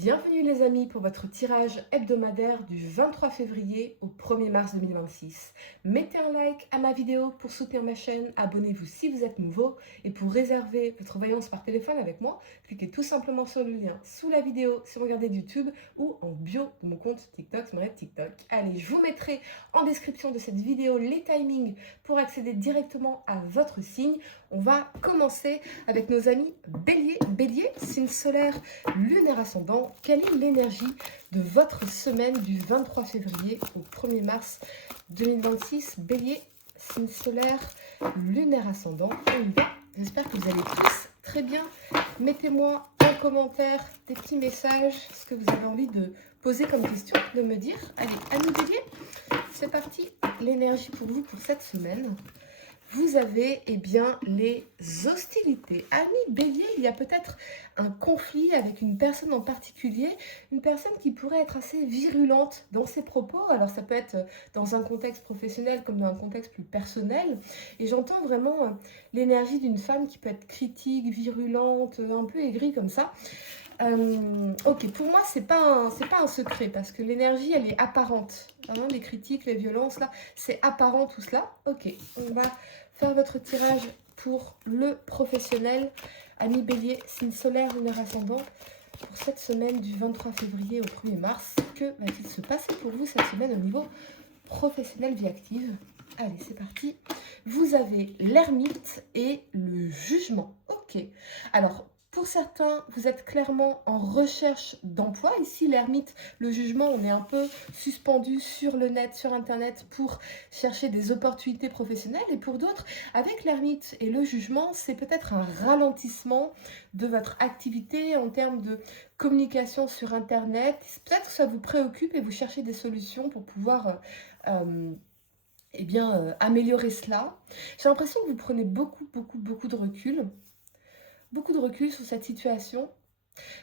Bienvenue les amis pour votre tirage hebdomadaire du 23 février au 1er mars 2026. Mettez un like à ma vidéo pour soutenir ma chaîne, abonnez-vous si vous êtes nouveau et pour réserver votre voyance par téléphone avec moi, cliquez tout simplement sur le lien sous la vidéo si vous regardez de YouTube ou en bio de mon compte TikTok, c'est mon réel TikTok. Allez, je vous mettrai en description de cette vidéo les timings pour accéder directement à votre signe. On va commencer avec nos amis Bélier. Bélier, signe solaire lunaire ascendant. Quelle est l'énergie de votre semaine du 23 février au 1er mars 2026? Bélier, signe solaire lunaire ascendant. On y va. J'espère que vous allez tous très bien. Mettez-moi en commentaire des petits messages, ce que vous avez envie de poser comme question, de me dire. Allez, amis Bélier, c'est parti. L'énergie pour vous pour cette semaine. Vous avez bien les hostilités. Ami Bélier, il y a peut-être un conflit avec une personne en particulier, une personne qui pourrait être assez virulente dans ses propos. Alors ça peut être dans un contexte professionnel comme dans un contexte plus personnel. Et j'entends vraiment l'énergie d'une femme qui peut être critique, virulente, un peu aigrie comme ça. Ok, pour moi, c'est pas un secret parce que l'énergie, elle est apparente. Vraiment, les critiques, les violences, là, c'est apparent tout cela. Ok, on va faire votre tirage pour le professionnel. Ami Bélier, signe solaire, lunaire ascendant, pour cette semaine du 23 février au 1er mars. Que va-t-il se passer pour vous cette semaine au niveau professionnel, vie active? Allez, c'est parti. Vous avez l'ermite et le jugement. Ok, alors pour certains, vous êtes clairement en recherche d'emploi. Ici, l'ermite, le jugement, on est un peu suspendu sur le net, sur Internet pour chercher des opportunités professionnelles. Et pour d'autres, avec l'ermite et le jugement, c'est peut-être un ralentissement de votre activité en termes de communication sur Internet. Peut-être que ça vous préoccupe et vous cherchez des solutions pour pouvoir améliorer cela. J'ai l'impression que vous prenez beaucoup de recul. Beaucoup de recul sur cette situation.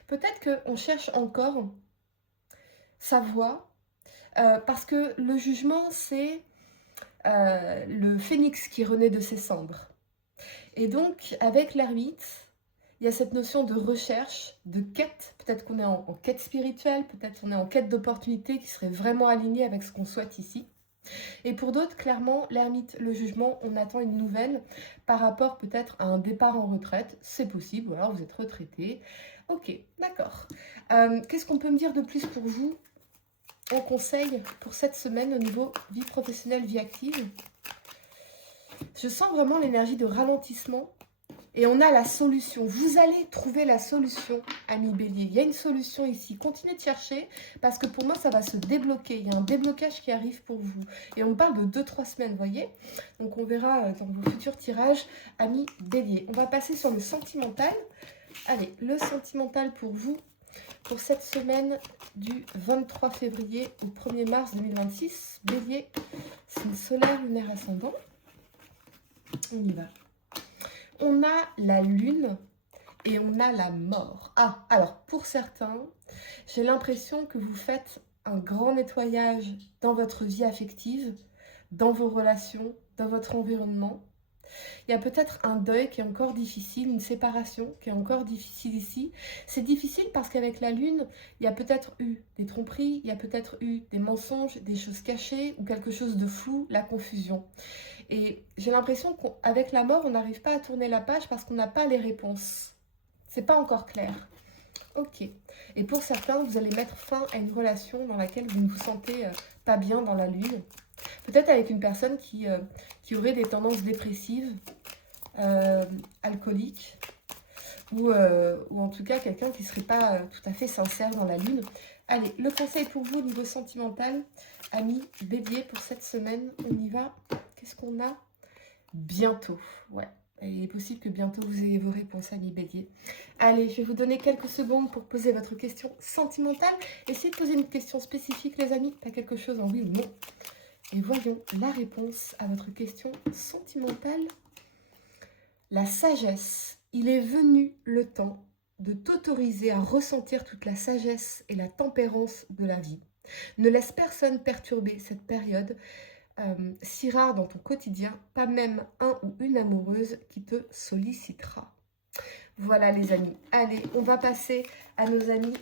Peut-être qu'on cherche encore sa voie, parce que le jugement, c'est le phénix qui renaît de ses cendres. Et donc, avec l'ermite, il y a cette notion de recherche, de quête. Peut-être qu'on est en quête spirituelle, peut-être qu'on est en quête d'opportunités qui serait vraiment alignée avec ce qu'on souhaite ici. Et pour d'autres, clairement, l'ermite, le jugement, on attend une nouvelle par rapport peut-être à un départ en retraite. C'est possible, ou alors vous êtes retraité. Ok, d'accord. Qu'est-ce qu'on peut me dire de plus pour vous en conseil pour cette semaine au niveau vie professionnelle, vie active? Je sens vraiment l'énergie de ralentissement. Et on a la solution. Vous allez trouver la solution, ami Bélier. Il y a une solution ici. Continuez de chercher parce que pour moi, ça va se débloquer. Il y a un déblocage qui arrive pour vous. Et on parle de 2-3 semaines, vous voyez. Donc, on verra dans vos futurs tirages, ami Bélier. On va passer sur le sentimental. Allez, le sentimental pour vous, pour cette semaine du 23 février au 1er mars 2026. Bélier, signe solaire, lunaire ascendant. On y va. On a la lune et on a la mort. Ah, alors pour certains, j'ai l'impression que vous faites un grand nettoyage dans votre vie affective, dans vos relations, dans votre environnement. Il y a peut-être un deuil qui est encore difficile, une séparation qui est encore difficile ici. C'est difficile parce qu'avec la lune, il y a peut-être eu des tromperies, il y a peut-être eu des mensonges, des choses cachées ou quelque chose de flou, la confusion. Et j'ai l'impression qu'avec la mort, on n'arrive pas à tourner la page parce qu'on n'a pas les réponses. C'est pas encore clair. Ok. Et pour certains, vous allez mettre fin à une relation dans laquelle vous ne vous sentez pas bien dans la lune. Peut-être avec une personne qui aurait des tendances dépressives, alcooliques, ou en tout cas quelqu'un qui ne serait pas tout à fait sincère dans la lune. Allez, le conseil pour vous au niveau sentimental, amis Bélier, pour cette semaine, on y va. Qu'est-ce qu'on a? Bientôt, ouais. Il est possible que bientôt vous ayez vos réponses, amis Bélier. Allez, je vais vous donner quelques secondes pour poser votre question sentimentale. Essayez de poser une question spécifique, les amis, pas quelque chose en oui ou non. Et voyons la réponse à votre question sentimentale. La sagesse. Il est venu le temps de t'autoriser à ressentir toute la sagesse et la tempérance de la vie. Ne laisse personne perturber cette période si rare dans ton quotidien, pas même un ou une amoureuse qui te sollicitera. Voilà les amis. Allez, on va passer à nos amis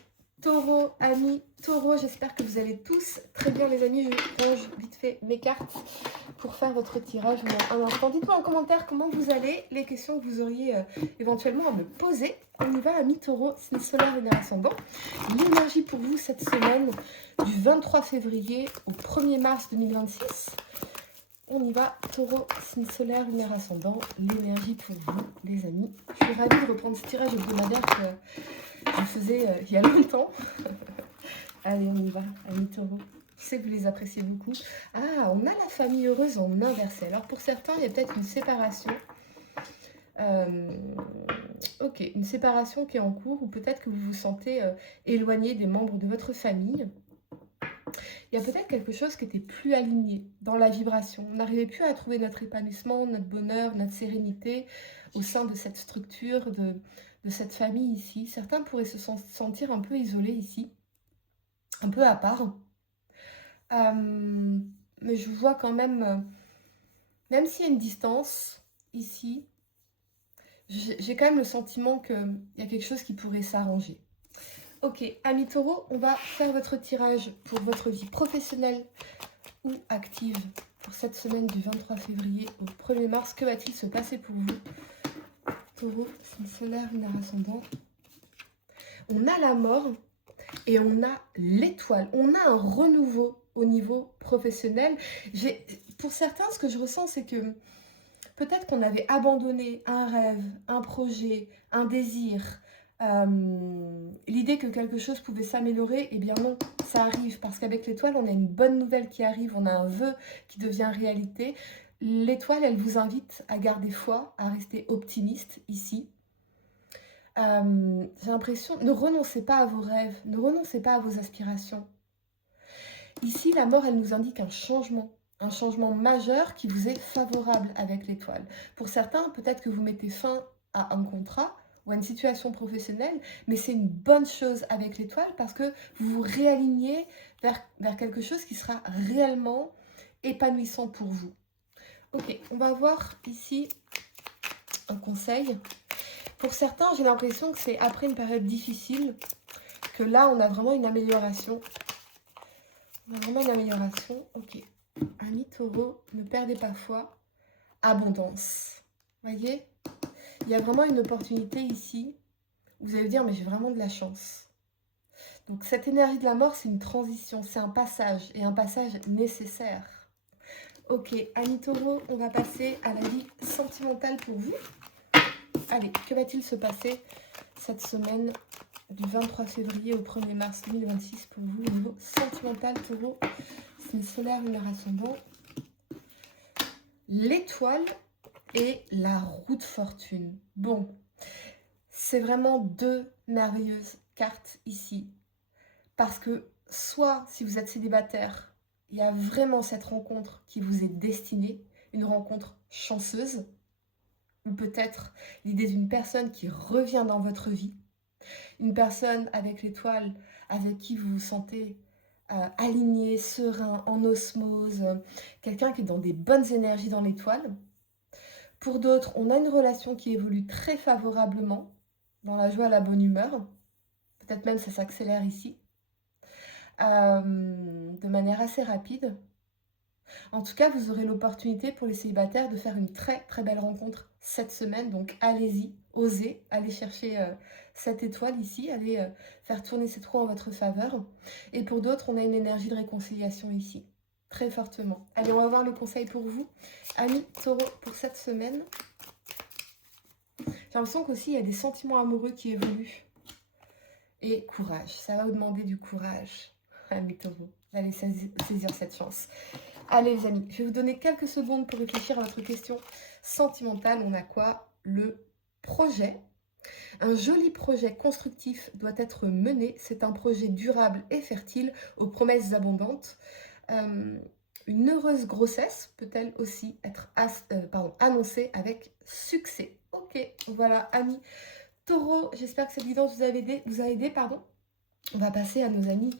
Taureau, amis Taureau, j'espère que vous allez tous très bien les amis. Je range vite fait mes cartes pour faire votre tirage dans un instant. Dites-moi en commentaire comment vous allez, les questions que vous auriez éventuellement à me poser. On y va, amis Taureau, signe solaire et ascendant. L'énergie pour vous cette semaine du 23 février au 1er mars 2026. On y va, Taureau, signe solaire, lunaire ascendant, l'énergie pour vous, les amis. Je suis ravie de reprendre ce tirage hebdomadaire que je faisais il y a longtemps. Allez, on y va, amis Taureau. Je sais que vous les appréciez beaucoup. Ah, on a la famille heureuse en inversé. Alors pour certains, il y a peut-être une séparation. Ok, une séparation qui est en cours, ou peut-être que vous vous sentez éloigné des membres de votre famille. Il y a peut-être quelque chose qui était plus aligné dans la vibration. On n'arrivait plus à trouver notre épanouissement, notre bonheur, notre sérénité au sein de cette structure, de cette famille ici. Certains pourraient se sentir un peu isolés ici, un peu à part. Mais je vois quand même s'il y a une distance ici, j'ai quand même le sentiment qu'il y a quelque chose qui pourrait s'arranger. Ok, amis Taureau, on va faire votre tirage pour votre vie professionnelle ou active pour cette semaine du 23 février au 1er mars. Que va-t-il se passer pour vous? Taureau, signe solaire, lunaire ascendant. On a la mort et on a l'étoile. On a un renouveau au niveau professionnel. Pour certains, ce que je ressens, c'est que peut-être qu'on avait abandonné un rêve, un projet, un désir, l'idée que quelque chose pouvait s'améliorer. Eh bien non, ça arrive parce qu'avec l'étoile, on a une bonne nouvelle qui arrive, on a un vœu qui devient réalité. L'étoile, elle vous invite à garder foi, à rester optimiste ici. J'ai l'impression, ne renoncez pas à vos rêves, ne renoncez pas à vos aspirations. Ici, la mort, elle nous indique un changement majeur qui vous est favorable avec l'étoile. Pour certains, peut-être que vous mettez fin à un contrat ou à une situation professionnelle, mais c'est une bonne chose avec l'étoile parce que vous vous réalignez vers quelque chose qui sera réellement épanouissant pour vous. Ok, on va voir ici un conseil. Pour certains, j'ai l'impression que c'est après une période difficile que là, on a vraiment une amélioration. On a vraiment une amélioration. Ok. Amis Taureau, ne perdez pas foi. Abondance. Voyez, il y a vraiment une opportunité ici. Vous allez vous dire, mais j'ai vraiment de la chance. Donc cette énergie de la mort, c'est une transition, c'est un passage, et un passage nécessaire. Ok, amis Taureau, on va passer à la vie sentimentale pour vous. Allez, que va-t-il se passer cette semaine du 23 février au 1er mars 2026 pour vous au niveau sentimental, Taureau, signe solaire, lunaire ascendant. L'étoile et la roue de fortune. Bon, c'est vraiment deux merveilleuses cartes ici. Parce que soit, si vous êtes célibataire, il y a vraiment cette rencontre qui vous est destinée, une rencontre chanceuse, ou peut-être l'idée d'une personne qui revient dans votre vie, une personne avec l'étoile avec qui vous vous sentez aligné, serein, en osmose, quelqu'un qui est dans des bonnes énergies dans l'étoile. Pour d'autres, on a une relation qui évolue très favorablement, dans la joie, la bonne humeur. Peut-être même ça s'accélère ici, de manière assez rapide. En tout cas, vous aurez l'opportunité pour les célibataires de faire une très très belle rencontre cette semaine. Donc allez-y, osez, allez chercher cette étoile ici, allez faire tourner cette roue en votre faveur. Et pour d'autres, on a une énergie de réconciliation ici, très fortement. Allez, on va voir le conseil pour vous, amis Taureau, pour cette semaine. J'ai l'impression qu'aussi il y a des sentiments amoureux qui évoluent. Et courage, ça va vous demander du courage, amis Taureau. Allez saisir cette chance. Allez les amis, je vais vous donner quelques secondes pour réfléchir à votre question sentimentale. On a quoi? Le projet. Un joli projet constructif doit être mené. C'est un projet durable et fertile aux promesses abondantes. Une heureuse grossesse peut-elle aussi être annoncée avec succès. Ok, voilà amis Taureau, j'espère que cette guidance vous a aidé. On va passer à nos amis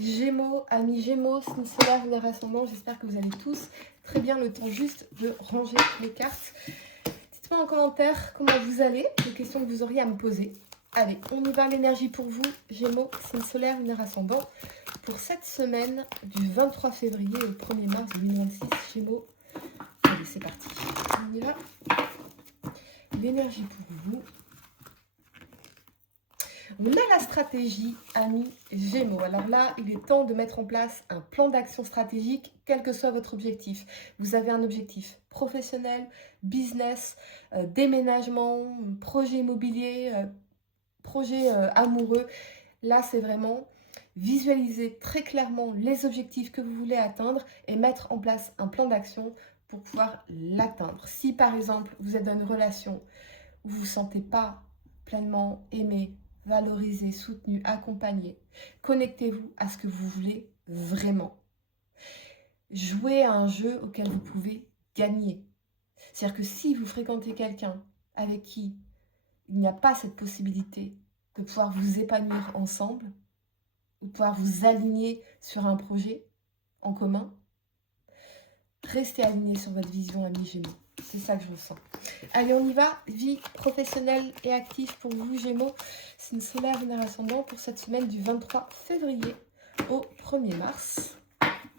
Gémeaux, amis Gémeaux, signe solaire, lunaire ascendant. J'espère que vous allez tous très bien, le temps juste de ranger les cartes. Dites-moi en commentaire comment vous allez, les questions que vous auriez à me poser. Allez, on y va, l'énergie pour vous, Gémeaux, signe solaire, lunaire ascendant, pour cette semaine du 23 février au 1er mars 2026, Gémeaux. Allez, c'est parti, on y va. L'énergie pour vous. On a la stratégie, amis Gémeaux. Alors là, il est temps de mettre en place un plan d'action stratégique, quel que soit votre objectif. Vous avez un objectif professionnel, business, déménagement, projet immobilier, projet amoureux. Là, c'est vraiment visualiser très clairement les objectifs que vous voulez atteindre et mettre en place un plan d'action pour pouvoir l'atteindre. Si par exemple, vous êtes dans une relation où vous ne vous sentez pas pleinement aimé, valorisé, soutenu, accompagné, connectez-vous à ce que vous voulez vraiment. Jouez à un jeu auquel vous pouvez gagner. C'est-à-dire que si vous fréquentez quelqu'un avec qui il n'y a pas cette possibilité de pouvoir vous épanouir ensemble, de pouvoir vous aligner sur un projet en commun, restez aligné sur votre vision, amis Gémeaux. C'est ça que je ressens. Allez, on y va. Vie professionnelle et active pour vous, Gémeaux. C'est une solaire lunaire ascendant pour cette semaine du 23 février au 1er mars.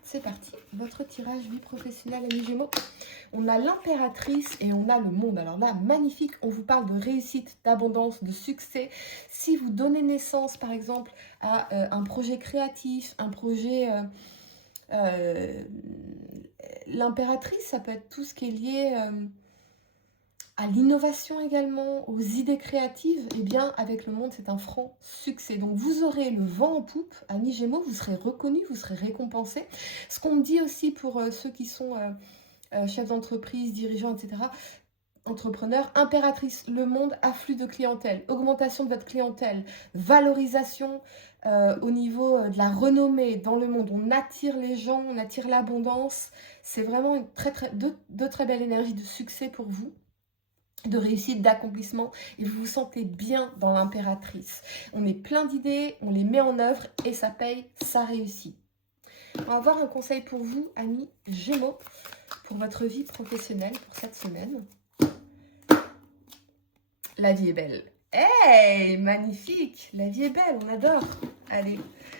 C'est parti. Votre tirage vie professionnelle, amis Gémeaux. On a l'impératrice et on a le monde. Alors là, magnifique. On vous parle de réussite, d'abondance, de succès. Si vous donnez naissance, par exemple, à un projet créatif, un projet... l'impératrice, ça peut être tout ce qui est lié à l'innovation également, aux idées créatives. Eh bien, avec le monde, c'est un franc succès. Donc, vous aurez le vent en poupe, amis Gémeaux, vous serez reconnus, vous serez récompensés. Ce qu'on me dit aussi pour ceux qui sont chefs d'entreprise, dirigeants, etc., entrepreneurs, impératrice, le monde, afflux de clientèle, augmentation de votre clientèle, valorisation au niveau de la renommée dans le monde. On attire les gens, on attire l'abondance. C'est vraiment une de très belles énergies de succès pour vous, de réussite, d'accomplissement, et vous vous sentez bien dans l'impératrice. On est plein d'idées, on les met en œuvre et ça paye, ça réussit. On va avoir un conseil pour vous, amis Gémeaux, pour votre vie professionnelle pour cette semaine. La vie est belle. Hey, magnifique. La vie est belle, on adore. Allez,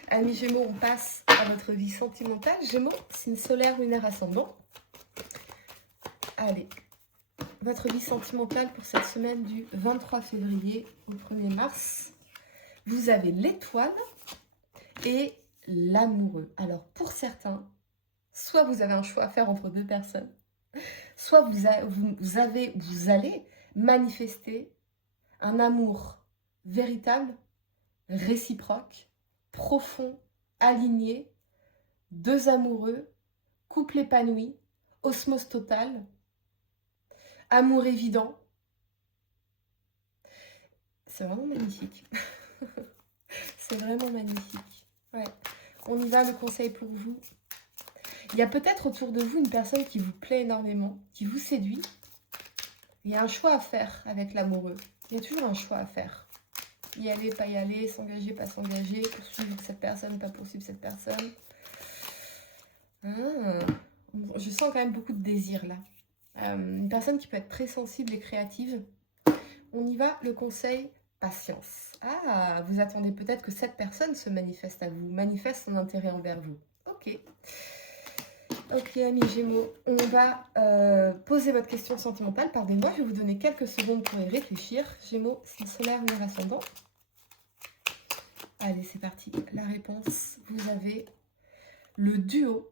amis Gémeaux, on passe à votre vie sentimentale. Gémeaux, signe solaire, lunaire ascendant. Allez, votre vie sentimentale pour cette semaine du 23 février au 1er mars. Vous avez l'étoile et l'amoureux. Alors, pour certains, soit vous avez un choix à faire entre deux personnes, soit vous allez manifester un amour véritable, réciproque, profond, aligné, deux amoureux, couple épanoui, osmose totale, amour évident. C'est vraiment magnifique. C'est vraiment magnifique. Ouais. On y va, le conseil pour vous. Il y a peut-être autour de vous une personne qui vous plaît énormément, qui vous séduit. Il y a un choix à faire avec l'amoureux. Il y a toujours un choix à faire. Y aller, pas y aller, s'engager, pas s'engager, poursuivre cette personne, pas poursuivre cette personne. Je sens quand même beaucoup de désir là. Une personne qui peut être très sensible et créative. On y va, le conseil, patience. Ah, vous attendez peut-être que cette personne se manifeste à vous, manifeste son intérêt envers vous. Ok. Ok, amis Gémeaux, on va poser votre question sentimentale. Pardonnez-moi, je vais vous donner quelques secondes pour y réfléchir. Gémeaux, signe solaire, lunaire ascendant. Allez, c'est parti. La réponse, vous avez le duo.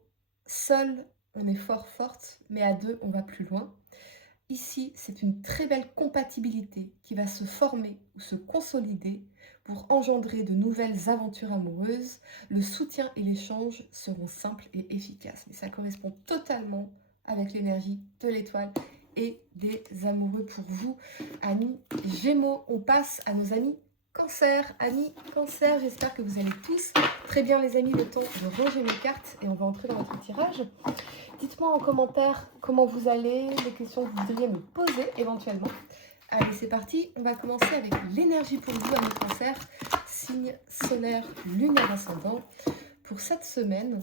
Seul, on est fort, forte, mais à deux, on va plus loin. Ici, c'est une très belle compatibilité qui va se former ou se consolider pour engendrer de nouvelles aventures amoureuses. Le soutien et l'échange seront simples et efficaces. Mais ça correspond totalement avec l'énergie de l'étoile et des amoureux pour vous, amis Gémeaux. On passe à nos amis Cancer. Amis Cancer, j'espère que vous allez tous très bien, les amis. Le temps de ranger mes cartes et on va entrer dans notre tirage. Dites-moi en commentaire comment vous allez, les questions que vous voudriez me poser éventuellement. Allez, c'est parti. On va commencer avec l'énergie pour vous, amis Cancer, signe solaire, lunaire ascendant, pour cette semaine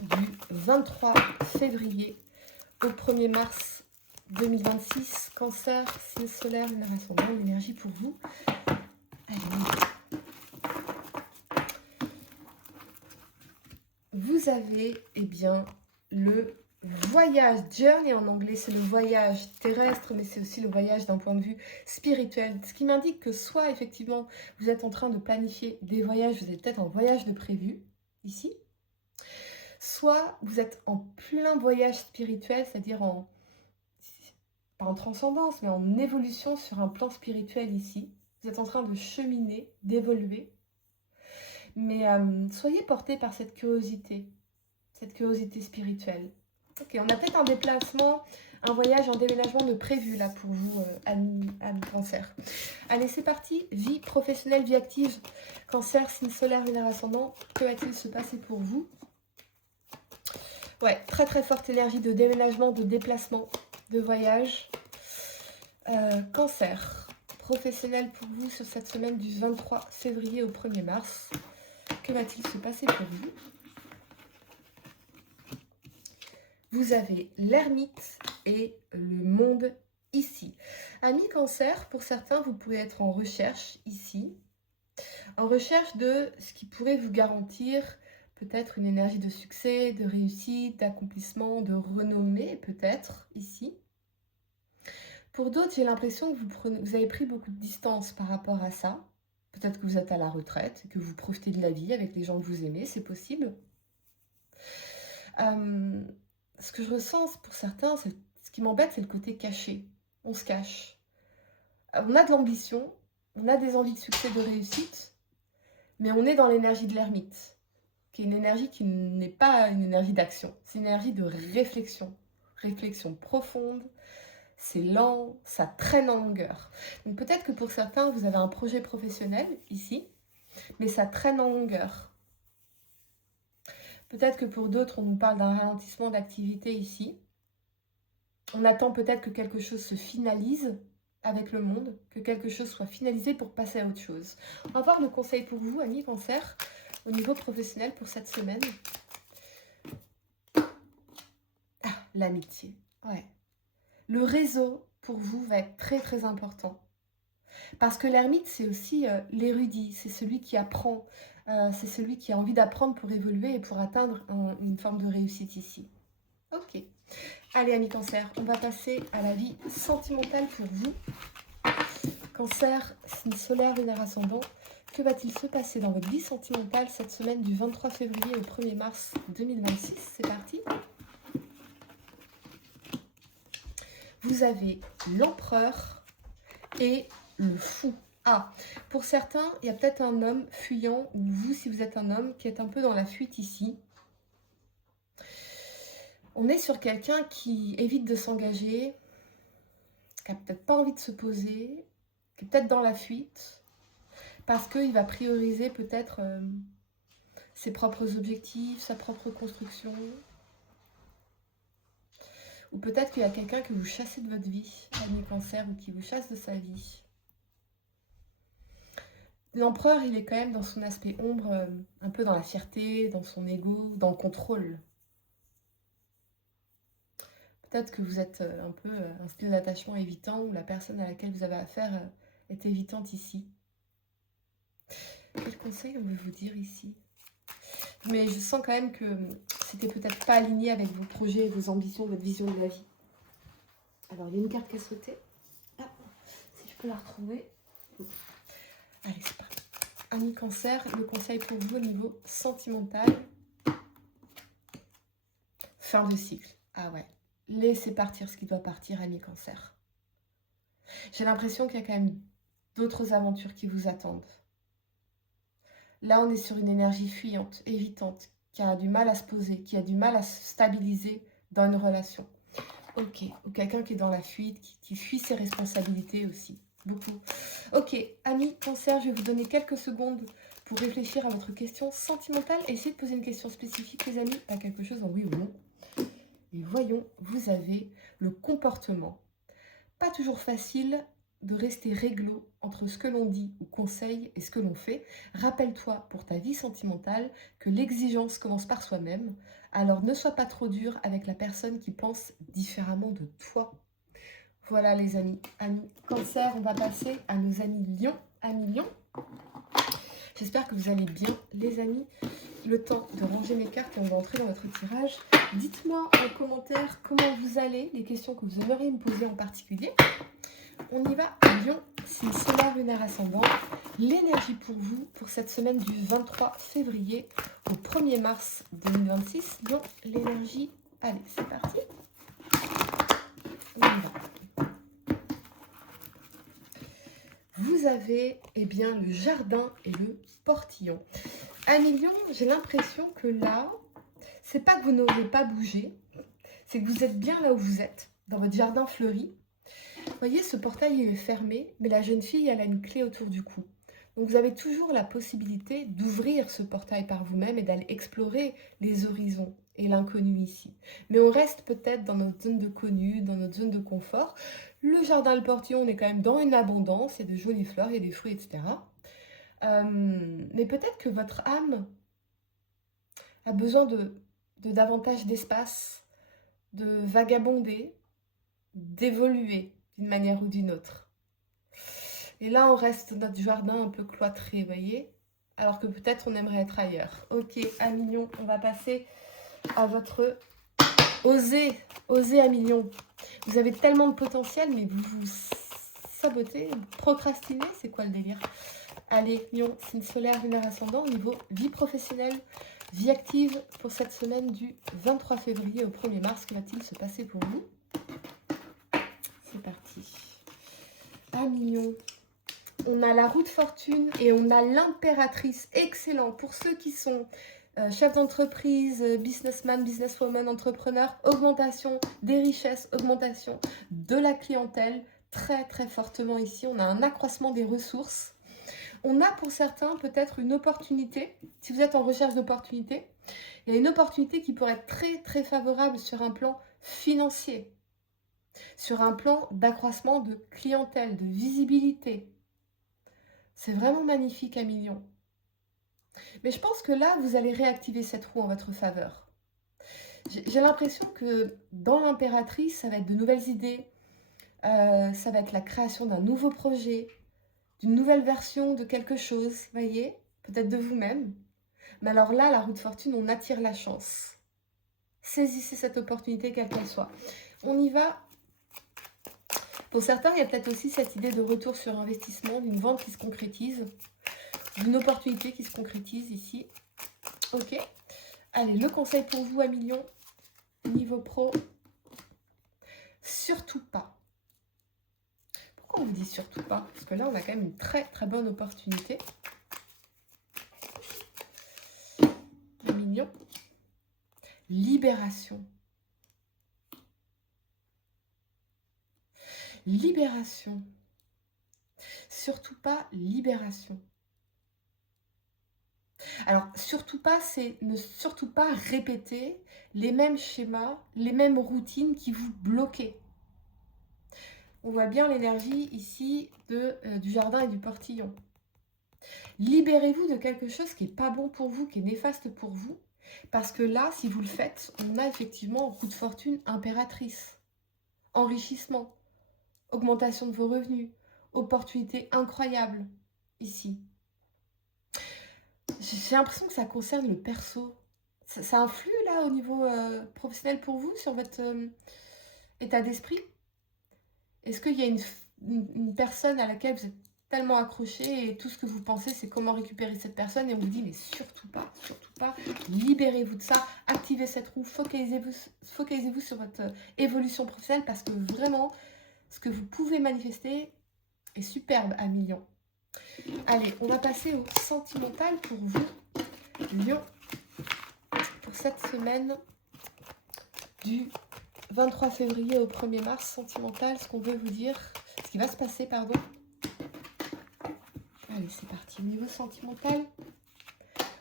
du 23 février au 1er mars 2026. Cancer, signe solaire, lunaire ascendant, l'énergie pour vous. Allez. Vous avez, eh bien, le voyage. Journey en anglais, c'est le voyage terrestre, mais c'est aussi le voyage d'un point de vue spirituel. Ce qui m'indique que soit, effectivement, vous êtes en train de planifier des voyages, vous êtes peut-être en voyage de prévu, ici. Soit vous êtes en plein voyage spirituel, c'est-à-dire pas en transcendance, mais en évolution sur un plan spirituel ici. Vous êtes en train de cheminer, d'évoluer. Mais soyez portés par cette curiosité spirituelle. Ok, on a peut-être un déplacement, un voyage, un déménagement de prévu là pour vous, amis Cancer. Allez, c'est parti. Vie professionnelle, vie active. Cancer, signe solaire, lunaire ascendant. Que va-t-il se passer pour vous? Ouais, très très forte énergie de déménagement, de déplacement, de voyage. Cancer, professionnel pour vous sur cette semaine du 23 février au 1er mars. Que va-t-il se passer pour vous? Vous avez l'ermite et le monde ici. Amis Cancer, pour certains, vous pourrez être en recherche ici. En recherche de ce qui pourrait vous garantir peut-être une énergie de succès, de réussite, d'accomplissement, de renommée, peut-être, ici. Pour d'autres, j'ai l'impression que vous avez pris beaucoup de distance par rapport à ça. Peut-être que vous êtes à la retraite, que vous profitez de la vie avec les gens que vous aimez, c'est possible. Ce que je ressens pour certains, ce qui m'embête, c'est le côté caché. On se cache. On a de l'ambition, on a des envies de succès, de réussite, mais on est dans l'énergie de l'ermite, qui est une énergie qui n'est pas une énergie d'action, c'est une énergie de réflexion. Réflexion profonde, c'est lent, ça traîne en longueur. Donc peut-être que pour certains, vous avez un projet professionnel ici, mais ça traîne en longueur. Peut-être que pour d'autres, on nous parle d'un ralentissement d'activité ici. On attend peut-être que quelque chose se finalise avec le monde, que quelque chose soit finalisé pour passer à autre chose. On va voir le conseil pour vous, amis Cancer, au niveau professionnel pour cette semaine. Ah, l'amitié, ouais. Le réseau, pour vous, va être très très important. Parce que l'ermite, c'est aussi l'érudit, c'est celui qui apprend, c'est celui qui a envie d'apprendre pour évoluer et pour atteindre une forme de réussite ici. Ok. Allez, amis Cancer, on va passer à la vie sentimentale pour vous. Cancer, signe solaire, lunaire ascendant. Que va-t-il se passer dans votre vie sentimentale cette semaine du 23 février au 1er mars 2026? C'est parti. Vous avez l'empereur et le fou. Ah, pour certains, il y a peut-être un homme fuyant, ou vous, si vous êtes un homme, qui est un peu dans la fuite ici. On est sur quelqu'un qui évite de s'engager, qui n'a peut-être pas envie de se poser, qui est peut-être dans la fuite, parce qu'il va prioriser peut-être ses propres objectifs, sa propre construction. Ou peut-être qu'il y a quelqu'un que vous chassez de votre vie, ami Cancer, ou qui vous chasse de sa vie. L'empereur, il est quand même dans son aspect ombre, un peu dans la fierté, dans son ego, dans le contrôle. Peut-être que vous êtes un peu un style d'attachement évitant, ou la personne à laquelle vous avez affaire est évitante ici. Quel conseil on veut vous dire ici? Mais je sens quand même que c'était peut-être pas aligné avec vos projets, vos ambitions, votre vision de la vie. Alors, il y a une carte qui a sauté. Ah, si je peux la retrouver. Allez, c'est parti. Ami Cancer, le conseil pour vous au niveau sentimental. Fin de cycle. Ah ouais. Laissez partir ce qui doit partir, ami Cancer. J'ai l'impression qu'il y a quand même d'autres aventures qui vous attendent. Là, on est sur une énergie fuyante, évitante, qui a du mal à se poser, qui a du mal à se stabiliser dans une relation. Ok, ou quelqu'un qui est dans la fuite, qui fuit ses responsabilités aussi. Beaucoup. Ok, amis Cancer, je vais vous donner quelques secondes pour réfléchir à votre question sentimentale. Essayez de poser une question spécifique, les amis, pas quelque chose en oui ou non. Et voyons, vous avez le comportement. Pas toujours facile de rester réglo entre ce que l'on dit ou conseille et ce que l'on fait. Rappelle-toi pour ta vie sentimentale que l'exigence commence par soi-même. Alors ne sois pas trop dur avec la personne qui pense différemment de toi. Voilà les amis. Amis Cancer, on va passer à nos amis Lion. Amis Lion, J'espère que vous allez bien, les amis. Le temps de ranger mes cartes et on va entrer dans votre tirage. Dites-moi en commentaire comment vous allez, les questions que vous aimeriez me poser en particulier. On y va. Lion, signe solaire, lunaire, ascendant. L'énergie pour vous pour cette semaine du 23 février au 1er mars 2026. Lion, l'énergie. Allez, c'est parti. On y va. Vous avez bien le jardin et le portillon. Amis Lion, j'ai l'impression que là, c'est pas que vous n'osez pas bouger, c'est que vous êtes bien là où vous êtes, dans votre jardin fleuri. Vous voyez, ce portail il est fermé, mais la jeune fille, elle a une clé autour du cou. Donc vous avez toujours la possibilité d'ouvrir ce portail par vous-même et d'aller explorer les horizons et l'inconnu ici. Mais on reste peut-être dans notre zone de connu, dans notre zone de confort. Le jardin, le portillon, on est quand même dans une abondance, il y a de jolies fleurs, il y a des fruits, etc. Mais peut-être que votre âme a besoin de davantage d'espace, de vagabonder, d'évoluer d'une manière ou d'une autre. Et là, on reste dans notre jardin un peu cloîtré, vous voyez, alors que peut-être on aimerait être ailleurs. Ok, Amignon, on va passer à votre osez Amignon. Vous avez tellement de potentiel, mais vous vous sabotez, procrastinez, c'est quoi le délire? Allez, Lion, signe solaire, lunaire, ascendant, au niveau vie professionnelle, vie active pour cette semaine du 23 février au 1er mars. Que va-t-il se passer pour vous? C'est parti. Ah, mignon. On a la roue de fortune et on a l'impératrice. Excellent. Pour ceux qui sont chefs d'entreprise, businessman, businesswoman, entrepreneur, augmentation des richesses, augmentation de la clientèle. Très, très fortement ici. On a un accroissement des ressources. On a pour certains peut-être une opportunité, si vous êtes en recherche d'opportunité, il y a une opportunité qui pourrait être très très favorable sur un plan financier, sur un plan d'accroissement de clientèle, de visibilité. C'est vraiment magnifique, Amignon. Mais je pense que là, vous allez réactiver cette roue en votre faveur. J'ai l'impression que dans l'impératrice, ça va être de nouvelles idées, ça va être la création d'un nouveau projet, d'une nouvelle version de quelque chose, voyez, peut-être de vous-même. Mais alors là, la roue de fortune, on attire la chance. Saisissez cette opportunité, quelle qu'elle soit. On y va. Pour certains, il y a peut-être aussi cette idée de retour sur investissement, d'une vente qui se concrétise, d'une opportunité qui se concrétise ici. Ok. Allez, le conseil pour vous, Amignon, niveau pro, surtout pas. Pourquoi on vous dit surtout pas? Parce que là, on a quand même une très très bonne opportunité. Amignon. Libération. Libération. Surtout pas libération. Alors, surtout pas, c'est ne surtout pas répéter les mêmes schémas, les mêmes routines qui vous bloquent. On voit bien l'énergie ici du jardin et du portillon. Libérez-vous de quelque chose qui n'est pas bon pour vous, qui est néfaste pour vous. Parce que là, si vous le faites, on a effectivement roue de fortune impératrice. Enrichissement, augmentation de vos revenus, opportunité incroyable ici. J'ai l'impression que ça concerne le perso. Ça influe là au niveau professionnel pour vous sur votre état d'esprit? Est-ce qu'il y a une personne à laquelle vous êtes tellement accroché et tout ce que vous pensez c'est comment récupérer cette personne et on vous dit mais surtout pas, libérez-vous de ça, activez cette roue, focalisez-vous sur votre évolution professionnelle parce que vraiment ce que vous pouvez manifester est superbe à millions. Allez, on va passer au sentimental pour vous, Lion, pour cette semaine du 23 février au 1er mars. Sentimental, ce qu'on veut vous dire, ce qui va se passer, pardon. Allez, c'est parti. Au niveau sentimental,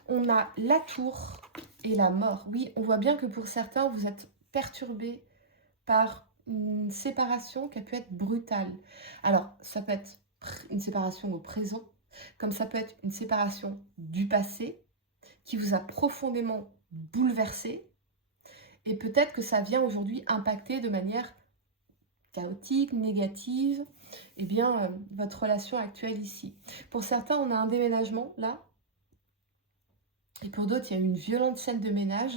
on a la tour et la mort. Oui, on voit bien que pour certains, vous êtes perturbés par une séparation qui a pu être brutale. Alors, ça peut être une séparation au présent, comme ça peut être une séparation du passé qui vous a profondément bouleversé. Et peut-être que ça vient aujourd'hui impacter de manière chaotique, négative, eh bien, votre relation actuelle ici. Pour certains, on a un déménagement, là. Et pour d'autres, il y a une violente scène de ménage.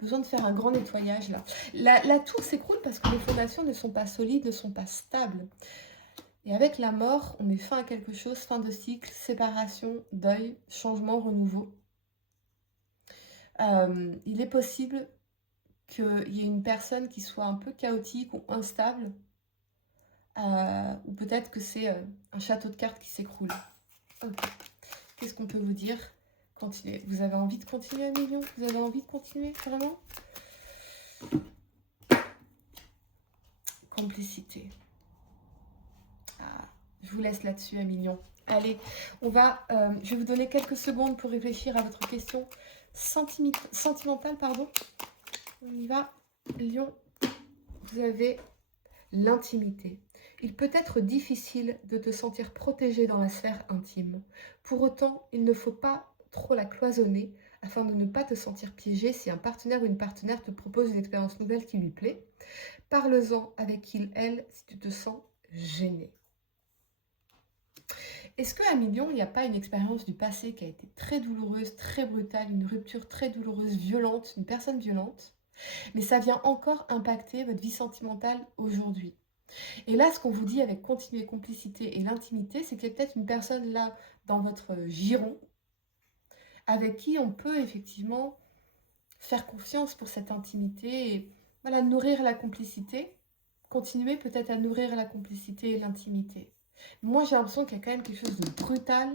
Besoin de faire un grand nettoyage, là. La tour s'écroule parce que les fondations ne sont pas solides, ne sont pas stables. Et avec la mort, on met fin à quelque chose, fin de cycle, séparation, deuil, changement, renouveau. Il est possible qu'il y ait une personne qui soit un peu chaotique ou instable, ou peut-être que c'est un château de cartes qui s'écroule. Ok. Qu'est-ce qu'on peut vous dire? Continuez. Vous avez envie de continuer, Million? Vous avez envie de continuer, vraiment? Complicité. Ah, je vous laisse là-dessus, Million. Allez, je vais vous donner quelques secondes pour réfléchir à votre question sentimentale, pardon. On y va. Lion, vous avez l'intimité. Il peut être difficile de te sentir protégé dans la sphère intime. Pour autant, il ne faut pas trop la cloisonner afin de ne pas te sentir piégé si un partenaire ou une partenaire te propose une expérience nouvelle qui lui plaît. Parle-en avec il, elle, si tu te sens gêné. Est-ce qu'à Million, il n'y a pas une expérience du passé qui a été très douloureuse, très brutale, une rupture très douloureuse, violente, une personne violente, mais ça vient encore impacter votre vie sentimentale aujourd'hui? Et là, ce qu'on vous dit avec continuer, complicité et l'intimité, c'est qu'il y a peut-être une personne là dans votre giron avec qui on peut effectivement faire confiance pour cette intimité et voilà, nourrir la complicité, continuer peut-être à nourrir la complicité et l'intimité. Moi, j'ai l'impression qu'il y a quand même quelque chose de brutal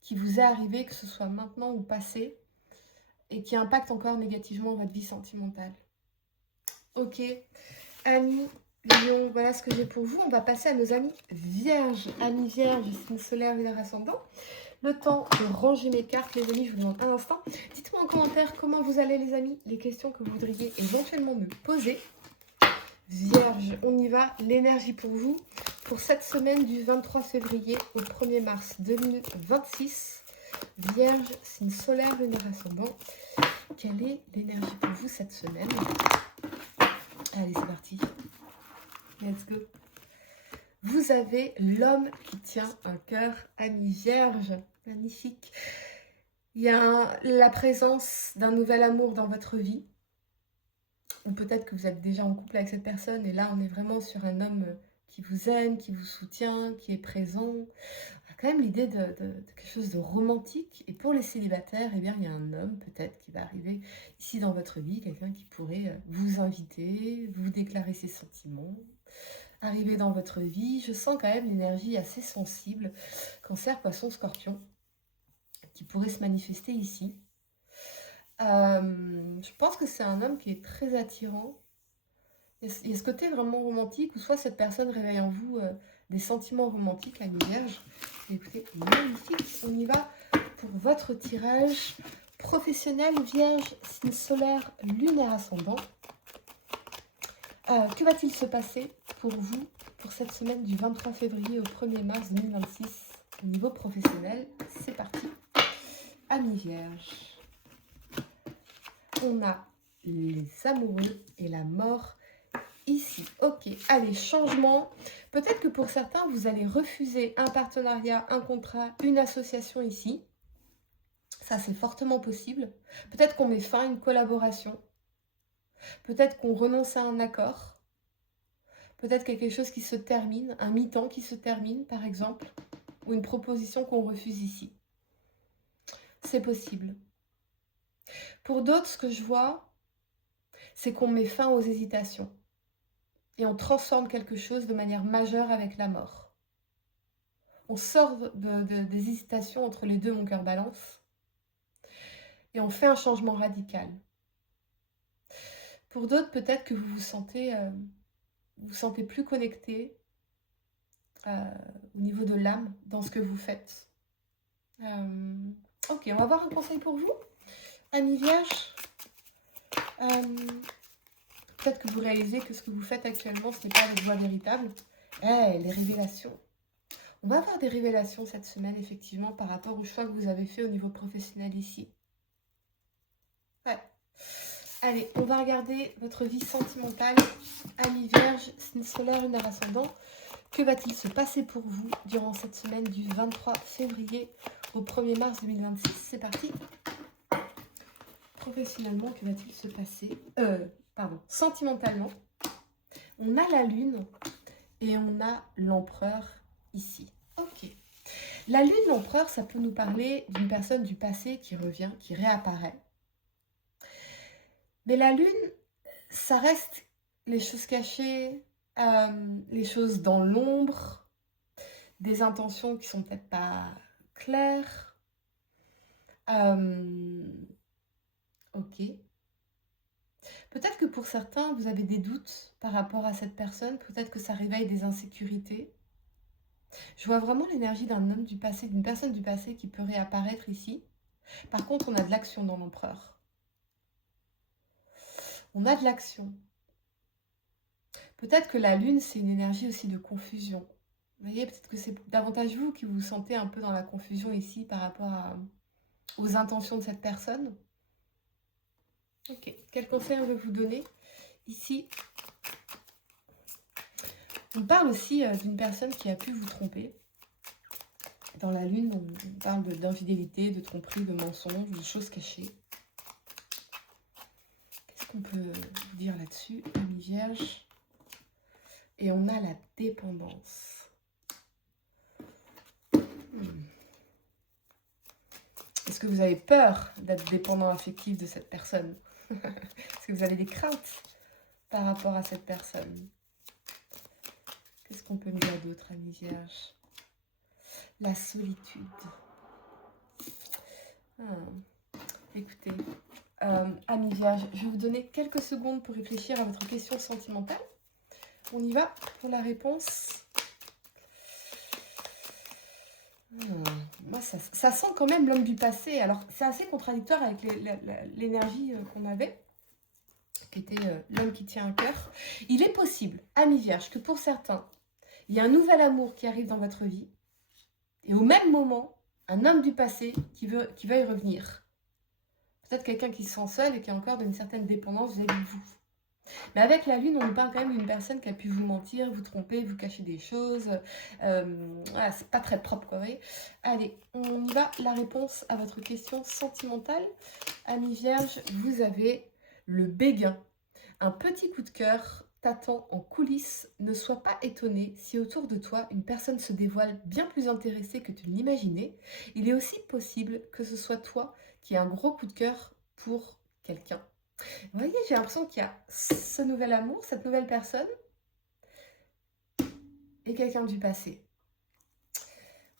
qui vous est arrivé, que ce soit maintenant ou passé, et qui impacte encore négativement votre vie sentimentale. Ok, Amis Lion, voilà ce que j'ai pour vous. On va passer à nos amis vierges. Amis vierges, signe solaire et leur ascendant. Le temps de ranger mes cartes, les amis, je vous demande un instant. Dites-moi en commentaire comment vous allez, les amis, les questions que vous voudriez éventuellement me poser. Vierge, on y va. L'énergie pour vous pour cette semaine du 23 février au 1er mars 2026. Vierge, signe solaire, lunaire ascendant. Quelle est l'énergie pour vous cette semaine? Allez, c'est parti. Let's go. Vous avez l'homme qui tient un cœur, ami vierge. Magnifique. Il y a la présence d'un nouvel amour dans votre vie. Ou peut-être que vous êtes déjà en couple avec cette personne. Et là, on est vraiment sur un homme qui vous aime, qui vous soutient, qui est présent. On a quand même l'idée de quelque chose de romantique. Et pour les célibataires, eh bien, il y a un homme peut-être qui va arriver ici dans votre vie. Quelqu'un qui pourrait vous inviter, vous déclarer ses sentiments. Arriver dans votre vie, je sens quand même l'énergie assez sensible, Cancer, Poisson, Scorpion, qui pourrait se manifester ici. Je pense que c'est un homme qui est très attirant. Il y a ce côté vraiment romantique, ou soit cette personne réveille en vous des sentiments romantiques, la Vierge. Écoutez, magnifique, on y va pour votre tirage professionnel, Vierge, signe solaire, lunaire ascendant. Que va-t-il se passer pour vous pour cette semaine du 23 février au 1er mars 2026 au niveau professionnel? C'est parti. Amis vierges. On a les amoureux et la mort ici. Ok, allez, changement. Peut-être que pour certains, vous allez refuser un partenariat, un contrat, une association ici. Ça, c'est fortement possible. Peut-être qu'on met fin à une collaboration. Peut-être qu'on renonce à un accord. Peut-être quelque chose qui se termine, un mi-temps qui se termine, par exemple, ou une proposition qu'on refuse ici. C'est possible. Pour d'autres, ce que je vois, c'est qu'on met fin aux hésitations et on transforme quelque chose de manière majeure avec la mort. On sort des hésitations entre les deux, mon cœur balance, et on fait un changement radical. Pour d'autres, peut-être que vous vous sentez plus connecté au niveau de l'âme dans ce que vous faites. Ok, on va avoir un conseil pour vous, amis vierges. Peut-être que vous réalisez que ce que vous faites actuellement, ce n'est pas votre voie véritable. Les révélations. On va avoir des révélations cette semaine, effectivement, par rapport au choix que vous avez fait au niveau professionnel ici. Ouais. Allez, on va regarder votre vie sentimentale. Amis Vierge, signe solaire, lunaire ascendant. Que va-t-il se passer pour vous durant cette semaine du 23 février au 1er mars 2026? C'est parti. Professionnellement, que va-t-il se passer? Sentimentalement, on a la lune et on a l'empereur ici. Ok. La lune, l'empereur, ça peut nous parler d'une personne du passé qui revient, qui réapparaît. Mais la lune, ça reste les choses cachées, les choses dans l'ombre, des intentions qui sont peut-être pas claires. Ok. Peut-être que pour certains, vous avez des doutes par rapport à cette personne. Peut-être que ça réveille des insécurités. Je vois vraiment l'énergie d'un homme du passé, d'une personne du passé qui peut réapparaître ici. Par contre, on a de l'action dans l'empereur. On a de l'action. Peut-être que la lune, c'est une énergie aussi de confusion. Vous voyez, peut-être que c'est davantage vous qui vous sentez un peu dans la confusion ici par rapport aux intentions de cette personne. Ok, quel conseil on veut vous donner ici? On parle aussi d'une personne qui a pu vous tromper. Dans la lune, on parle d'infidélité, de tromperie, de mensonges, de choses cachées. Qu'est-ce qu'on peut dire là-dessus, Amis Vierge? Et on a la dépendance. Est-ce que vous avez peur d'être dépendant affectif de cette personne? Est-ce que vous avez des craintes par rapport à cette personne? Qu'est-ce qu'on peut me dire d'autre, Amis Vierge? La solitude. Écoutez, Amis Vierge, je vais vous donner quelques secondes pour réfléchir à votre question sentimentale. On y va pour la réponse. Moi, ça sent quand même l'homme du passé. Alors, c'est assez contradictoire avec l'énergie qu'on avait, qui était l'homme qui tient un cœur. Il est possible, Amis Vierge, que pour certains, il y a un nouvel amour qui arrive dans votre vie. Et au même moment, un homme du passé qui veut y revenir. Peut-être quelqu'un qui se sent seul et qui a encore une certaine dépendance vis-à-vis de vous. Mais avec la lune, on nous parle quand même d'une personne qui a pu vous mentir, vous tromper, vous cacher des choses. Voilà, c'est pas très propre, quoi, vous voyez. Allez, on y va. La réponse à votre question sentimentale. Amis Vierge, vous avez le béguin. Un petit coup de cœur t'attend en coulisses. Ne sois pas étonné si autour de toi, une personne se dévoile bien plus intéressée que tu ne l'imaginais. Il est aussi possible que ce soit toi qui aies un gros coup de cœur pour quelqu'un. Vous voyez, j'ai l'impression qu'il y a ce nouvel amour, cette nouvelle personne et quelqu'un du passé.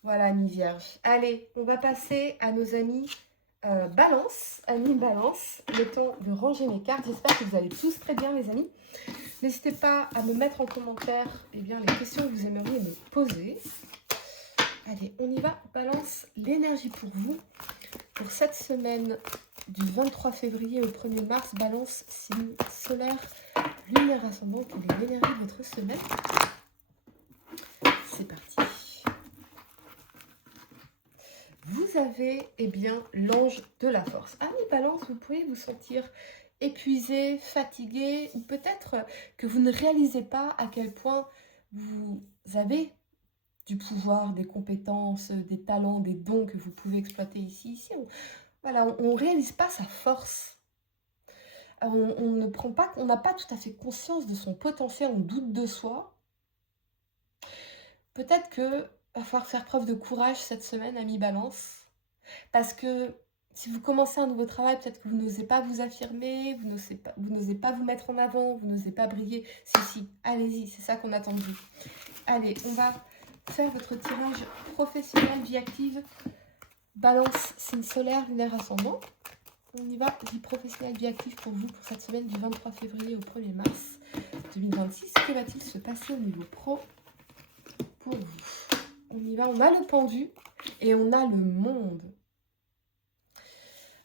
Voilà, amis vierges. Allez, on va passer à nos amis Balance. Amis Balance, le temps de ranger mes cartes. J'espère que vous allez tous très bien, les amis. N'hésitez pas à me mettre en commentaire les questions que vous aimeriez me poser. Allez, on y va. Balance, l'énergie pour vous. Pour cette semaine du 23 février au 1er mars, Balance, signe solaire, lunaire ascendant. Quelle est l'énergie de votre semaine? C'est parti. Vous avez, l'ange de la force. Amis Balance, vous pouvez vous sentir épuisé, fatigué, ou peut-être que vous ne réalisez pas à quel point vous avez du pouvoir, des compétences, des talents, des dons que vous pouvez exploiter ici. On ne réalise pas sa force. On n'a pas tout à fait conscience de son potentiel, on doute de soi. Peut-être que va falloir faire preuve de courage cette semaine, amis Balance, parce que si vous commencez un nouveau travail, peut-être que vous n'osez pas vous affirmer, vous n'osez pas vous mettre en avant, vous n'osez pas briller. Si, allez-y, c'est ça qu'on attend de vous. Allez, on va faire votre tirage professionnel, vie active, Balance, signe solaire, lunaire ascendant. On y va, vie professionnelle, vie active pour vous pour cette semaine du 23 février au 1er mars 2026. Que va-t-il se passer au niveau pro pour vous? On y va, on a le pendu et on a le monde.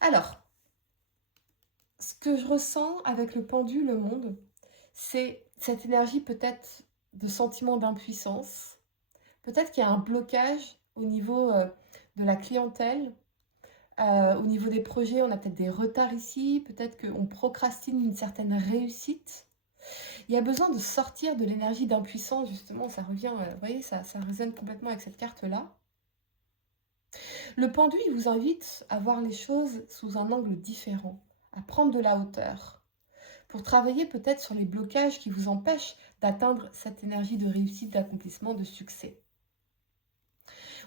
Alors, ce que je ressens avec le pendu, le monde, c'est cette énergie peut-être de sentiment d'impuissance. Peut-être qu'il y a un blocage au niveau de la clientèle. Au niveau des projets, on a peut-être des retards ici. Peut-être qu'on procrastine une certaine réussite. Il y a besoin de sortir de l'énergie d'impuissance, justement. Ça revient, vous voyez, ça résonne complètement avec cette carte-là. Le pendu, il vous invite à voir les choses sous un angle différent, à prendre de la hauteur, pour travailler peut-être sur les blocages qui vous empêchent d'atteindre cette énergie de réussite, d'accomplissement, de succès.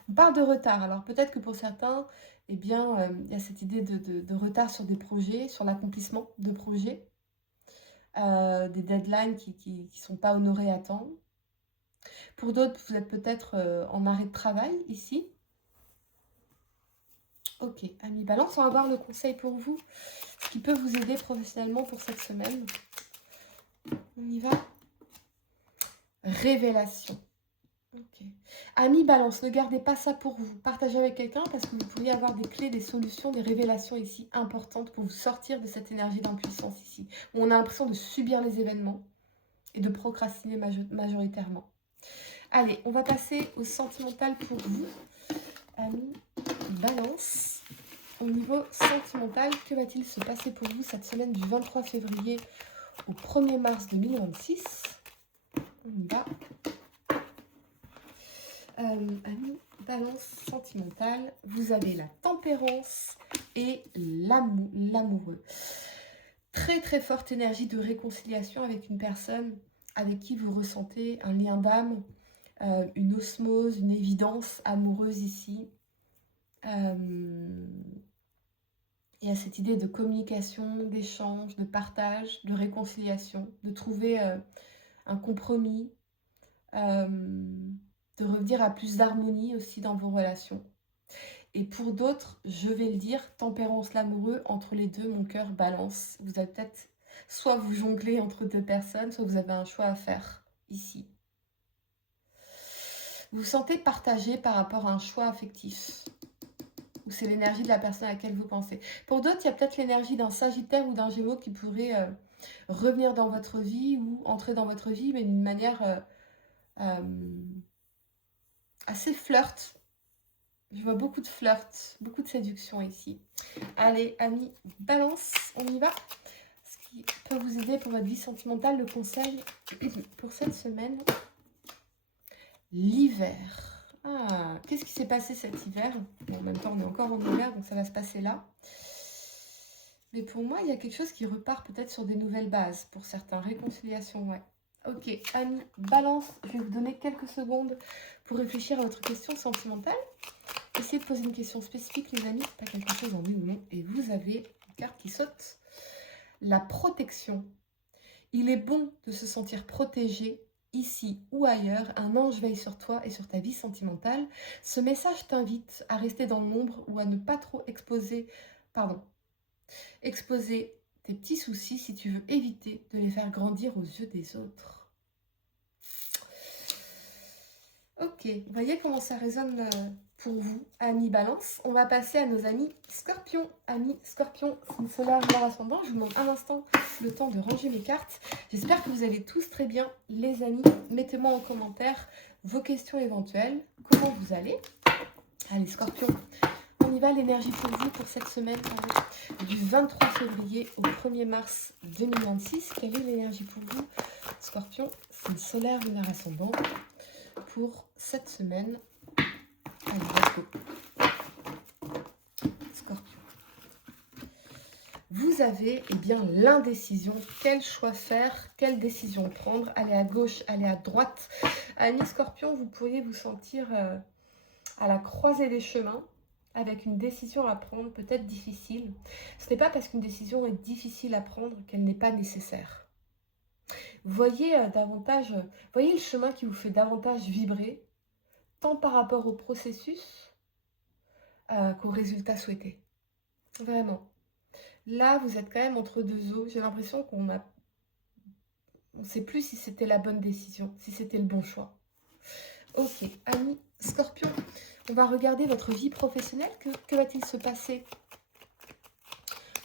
On parle de retard, alors peut-être que pour certains, eh bien, il y a cette idée de retard sur des projets, sur l'accomplissement de projets, des deadlines qui ne sont pas honorés à temps. Pour d'autres, vous êtes peut-être en arrêt de travail ici. Ok, amis Balance, on va voir le conseil pour vous, ce qui peut vous aider professionnellement pour cette semaine. On y va. Révélation. Ok. Amis Balance, ne gardez pas ça pour vous. Partagez avec quelqu'un parce que vous pourriez avoir des clés, des solutions, des révélations ici importantes pour vous sortir de cette énergie d'impuissance ici, où on a l'impression de subir les événements et de procrastiner majoritairement. Allez, on va passer au sentimental pour vous. Amis Balance. Au niveau sentimental, que va-t-il se passer pour vous cette semaine du 23 février au 1er mars 2026 ? On y va. Amis Balance sentimental, vous avez la tempérance et l'amoureux. Très très forte énergie de réconciliation avec une personne avec qui vous ressentez un lien d'âme, une osmose, une évidence amoureuse ici. Il y a cette idée de communication, d'échange, de partage, de réconciliation, de trouver un compromis, de revenir à plus d'harmonie aussi dans vos relations. Et pour d'autres, je vais le dire, tempérance l'amoureux, entre les deux, mon cœur balance. Vous avez peut-être, soit vous jonglez entre deux personnes, soit vous avez un choix à faire ici. Vous vous sentez partagé par rapport à un choix affectif. Ou c'est l'énergie de la personne à laquelle vous pensez. Pour d'autres, il y a peut-être l'énergie d'un Sagittaire ou d'un Gémeaux qui pourrait revenir dans votre vie ou entrer dans votre vie, mais d'une manière assez flirt. Je vois beaucoup de flirt, beaucoup de séduction ici. Allez, amis Balance, on y va. Ce qui peut vous aider pour votre vie sentimentale, le conseil pour cette semaine. L'hiver. Ah, qu'est-ce qui s'est passé cet hiver? Bon, en même temps, on est encore en hiver, donc ça va se passer là. Mais pour moi, il y a quelque chose qui repart peut-être sur des nouvelles bases. Pour certains, réconciliation, ouais. Ok, amis Balance, je vais vous donner quelques secondes pour réfléchir à votre question sentimentale. Essayez de poser une question spécifique, les amis, pas quelque chose en oui ou non. Et vous avez une carte qui saute. La protection. Il est bon de se sentir protégé, ici ou ailleurs. Un ange veille sur toi et sur ta vie sentimentale. Ce message t'invite à rester dans l'ombre ou à ne pas trop exposer tes petits soucis si tu veux éviter de les faire grandir aux yeux des autres. Ok, vous voyez comment ça résonne pour vous, amis Balance. On va passer à nos amis Scorpions. Amis Scorpions, signe solaire, leur ascendant. Je vous demande un instant le temps de ranger mes cartes. J'espère que vous allez tous très bien, les amis. Mettez-moi en commentaire vos questions éventuelles. Comment vous allez? Allez, Scorpions, on y va. L'énergie pour vous pour cette semaine du 23 février au 1er mars 2026. Quelle est l'énergie pour vous, Scorpions, signe solaire, lunaire ascendant, pour cette semaine? Allez, let's go. Scorpion. Vous avez bien l'indécision. Quel choix faire? Quelle décision prendre? Aller à gauche, aller à droite? Amis Scorpion, vous pourriez vous sentir à la croisée des chemins avec une décision à prendre, peut-être difficile. Ce n'est pas parce qu'une décision est difficile à prendre qu'elle n'est pas nécessaire. Voyez voyez le chemin qui vous fait davantage vibrer, tant par rapport au processus qu'au résultat souhaité. Vraiment. Là, vous êtes quand même entre deux eaux. J'ai l'impression qu'on ne sait plus si c'était la bonne décision, si c'était le bon choix. Ok, amis Scorpion, on va regarder votre vie professionnelle. Que va-t-il se passer?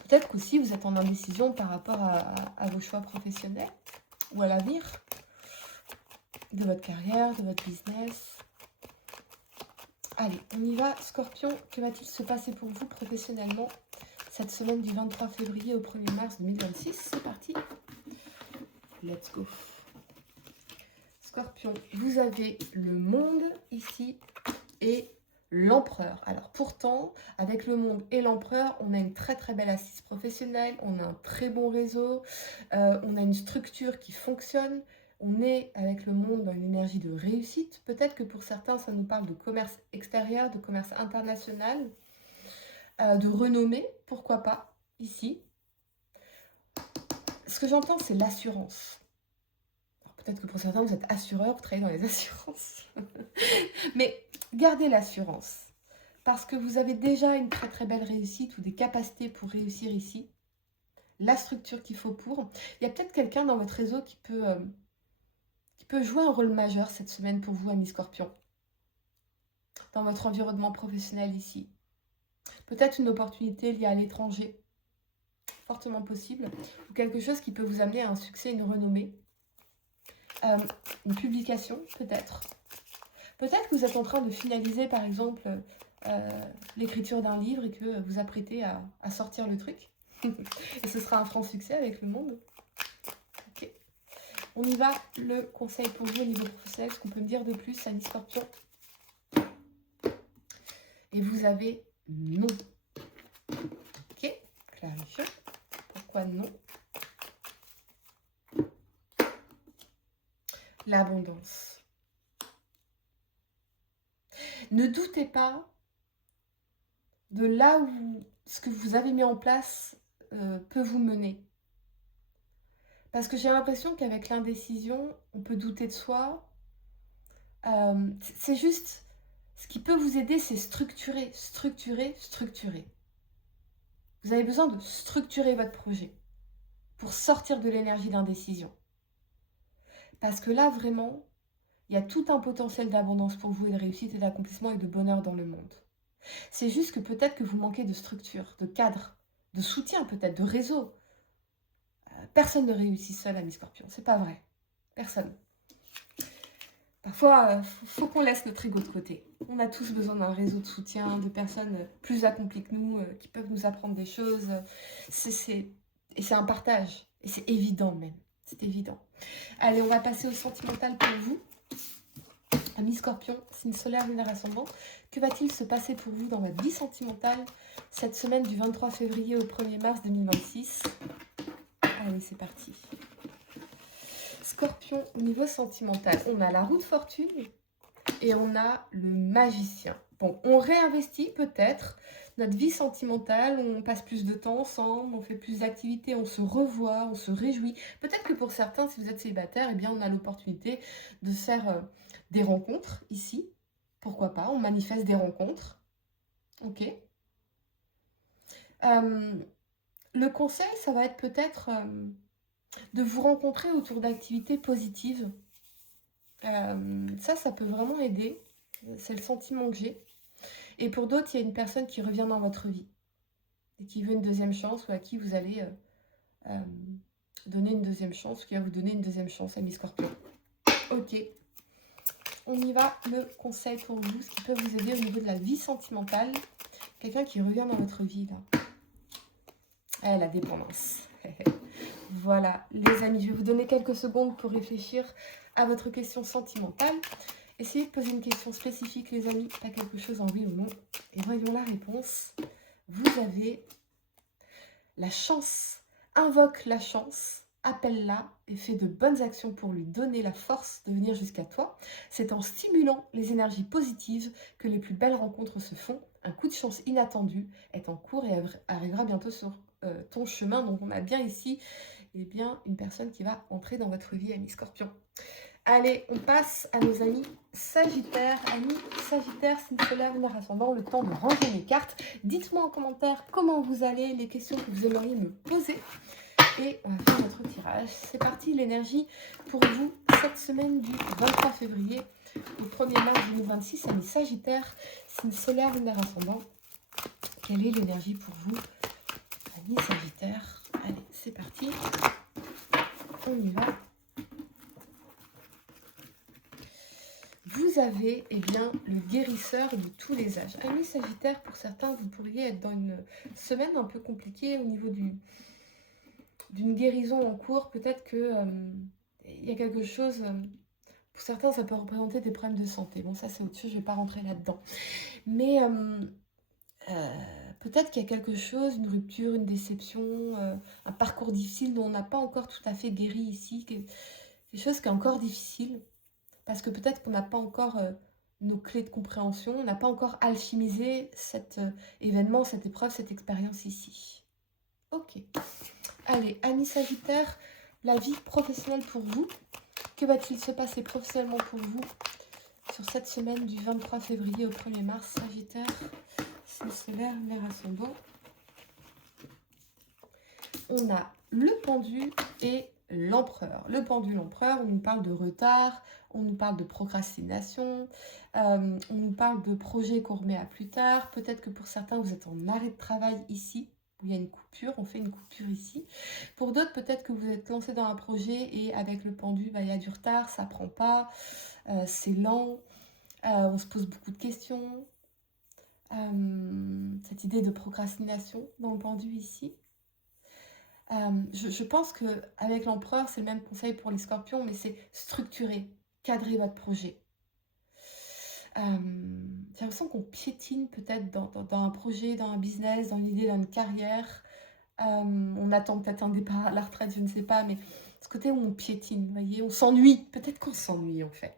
Peut-être qu'aussi vous êtes en indécision par rapport à vos choix professionnels ou à l'avenir de votre carrière, de votre business. Allez, on y va. Scorpion, que va-t-il se passer pour vous professionnellement cette semaine du 23 février au 1er mars 2026? C'est parti. Let's go. Scorpion, vous avez le monde ici et l'empereur. Alors pourtant, avec le monde et l'empereur, on a une très très belle assise professionnelle, on a un très bon réseau, on a une structure qui fonctionne. On est avec le monde dans une énergie de réussite. Peut-être que pour certains, ça nous parle de commerce extérieur, de commerce international, de renommée, pourquoi pas, ici. Ce que j'entends, c'est l'assurance. Peut-être que pour certains, vous êtes assureur, vous travaillez dans les assurances. Mais gardez l'assurance. Parce que vous avez déjà une très très belle réussite ou des capacités pour réussir ici. La structure qu'il faut pour. Il y a peut-être quelqu'un dans votre réseau qui peut jouer un rôle majeur cette semaine pour vous, amis Scorpion. Dans votre environnement professionnel ici. Peut-être une opportunité liée à l'étranger. Fortement possible. Ou quelque chose qui peut vous amener à un succès, une renommée. Une publication, peut-être. Peut-être que vous êtes en train de finaliser, par exemple, l'écriture d'un livre et que vous apprêtez à sortir le truc. Et ce sera un franc succès avec le monde. Okay. On y va. Le conseil pour vous au niveau professionnel, ce qu'on peut me dire de plus, amis Scorpion. Et vous avez non. Ok, clarifions. Pourquoi non? L'abondance. Ne doutez pas de là où ce que vous avez mis en place peut vous mener. Parce que j'ai l'impression qu'avec l'indécision, on peut douter de soi. C'est juste, ce qui peut vous aider, c'est structurer, structurer, structurer. Vous avez besoin de structurer votre projet pour sortir de l'énergie d'indécision. Parce que là, vraiment, il y a tout un potentiel d'abondance pour vous et de réussite et d'accomplissement et de bonheur dans le monde. C'est juste que peut-être que vous manquez de structure, de cadre, de soutien peut-être, de réseau. Personne ne réussit seul, amis Scorpion, c'est pas vrai. Personne. Parfois, faut qu'on laisse notre ego de côté. On a tous besoin d'un réseau de soutien, de personnes plus accomplies que nous, qui peuvent nous apprendre des choses. Et c'est un partage. Et c'est évident même. C'est évident. Allez, on va passer au sentimental pour vous. Amis Scorpion, signe solaire, lunaire ascendant. Que va-t-il se passer pour vous dans votre vie sentimentale cette semaine du 23 février au 1er mars 2026? Allez, c'est parti. Scorpion, au niveau sentimental, on a la roue de fortune et on a le magicien. Bon, on réinvestit peut-être notre vie sentimentale, on passe plus de temps ensemble, on fait plus d'activités, on se revoit, on se réjouit. Peut-être que pour certains, si vous êtes célibataire, eh bien, on a l'opportunité de faire des rencontres ici. Pourquoi pas, on manifeste des rencontres. Ok. Le conseil, ça va être peut-être de vous rencontrer autour d'activités positives. Ça peut vraiment aider. C'est le sentiment que j'ai. Et pour d'autres, il y a une personne qui revient dans votre vie et qui veut une deuxième chance ou à qui vous allez donner une deuxième chance ou qui va vous donner une deuxième chance, amis Scorpion. Ok. On y va. Le conseil pour vous, ce qui peut vous aider au niveau de la vie sentimentale. Quelqu'un qui revient dans votre vie, là. La dépendance. Voilà, les amis, je vais vous donner quelques secondes pour réfléchir à votre question sentimentale. Essayez de poser une question spécifique, les amis, pas quelque chose en oui ou non. Et voyons la réponse. Vous avez la chance. Invoque la chance, appelle-la et fais de bonnes actions pour lui donner la force de venir jusqu'à toi. C'est en stimulant les énergies positives que les plus belles rencontres se font. Un coup de chance inattendu est en cours et arrivera bientôt sur ton chemin. Donc on a bien ici une personne qui va entrer dans votre vie, amis Scorpion. Allez, on passe à nos amis Sagittaires. Amis Sagittaires, signe solaire, lunaire ascendant, le temps de ranger mes cartes. Dites-moi en commentaire comment vous allez, les questions que vous aimeriez me poser. Et on va faire notre tirage. C'est parti, l'énergie pour vous cette semaine du 23 février au 1er mars 2026. Amis Sagittaires, signe solaire, lunaire ascendant. Quelle est l'énergie pour vous, amis Sagittaires? Allez, c'est parti. On y va. Vous avez avez eh bien, le guérisseur de tous les âges. Amis Sagittaire, pour certains, vous pourriez être dans une semaine un peu compliquée au niveau d'une guérison en cours. Peut-être que il y a quelque chose... pour certains, ça peut représenter des problèmes de santé. Bon, ça, c'est autre chose, je ne vais pas rentrer là-dedans. Mais peut-être qu'il y a quelque chose, une rupture, une déception, un parcours difficile dont on n'a pas encore tout à fait guéri ici. Quelque chose qui est encore difficile. Parce que peut-être qu'on n'a pas encore nos clés de compréhension, on n'a pas encore alchimisé cet événement, cette épreuve, cette expérience ici. Ok. Allez, Amis Sagittaire, la vie professionnelle pour vous. Que va-t-il se passer professionnellement pour vous sur cette semaine du 23 février au 1er mars, Sagittaire, signe solaire, lunaire ascendant. On a le pendu et l'empereur. Le pendu, l'empereur, on nous parle de retard, on nous parle de procrastination, on nous parle de projets qu'on remet à plus tard. Peut-être que pour certains, vous êtes en arrêt de travail ici, où il y a une coupure, on fait une coupure ici. Pour d'autres, peut-être que vous êtes lancé dans un projet et avec le pendu, il y a du retard, ça ne prend pas, c'est lent, on se pose beaucoup de questions. Cette idée de procrastination dans le pendu ici. Je pense qu'avec l'empereur, c'est le même conseil pour les scorpions, mais c'est structurer, cadrer votre projet. J'ai l'impression qu'on piétine peut-être dans un projet, dans un business, dans l'idée d'une carrière. On attend peut-être un départ à la retraite, je ne sais pas, mais ce côté où on piétine, vous voyez, on s'ennuie. Peut-être qu'on s'ennuie en fait.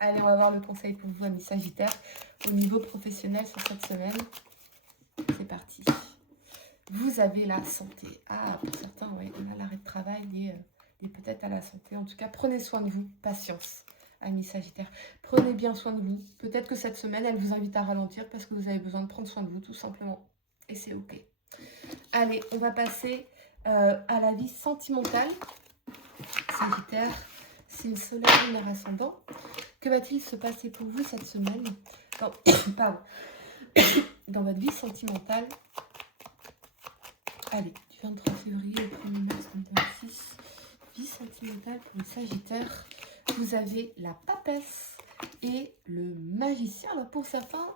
Allez, on va voir le conseil pour vous, amis Sagittaire, au niveau professionnel sur cette semaine. C'est parti. Vous avez la santé. Ah, pour certains, oui, on a l'arrêt de travail et peut-être à la santé. En tout cas, prenez soin de vous. Patience, amis Sagittaire. Prenez bien soin de vous. Peut-être que cette semaine, elle vous invite à ralentir parce que vous avez besoin de prendre soin de vous, tout simplement. Et c'est OK. Allez, on va passer à la vie sentimentale. Sagittaire, signe solaire, lunaire ascendant. Que va-t-il se passer pour vous cette semaine dans votre vie sentimentale? Allez, du 23 février au 1er mars 2026, vie sentimentale pour les Sagittaires. Vous avez la papesse et le magicien. Alors pour certains,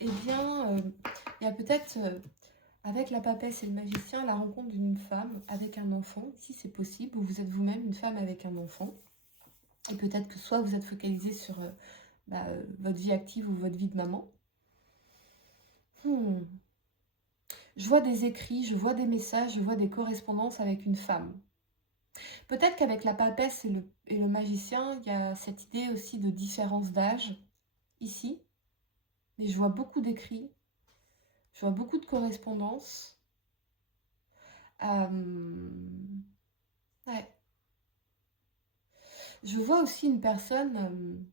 eh bien, il y a peut-être, avec la papesse et le magicien, la rencontre d'une femme avec un enfant. Si c'est possible, ou vous êtes vous-même une femme avec un enfant. Et peut-être que soit vous êtes focalisé sur votre vie active ou votre vie de maman. Je vois des écrits, je vois des messages, je vois des correspondances avec une femme. Peut-être qu'avec la papesse et le magicien, il y a cette idée aussi de différence d'âge, ici. Mais je vois beaucoup d'écrits, je vois beaucoup de correspondances. Ouais. Je vois aussi une personne,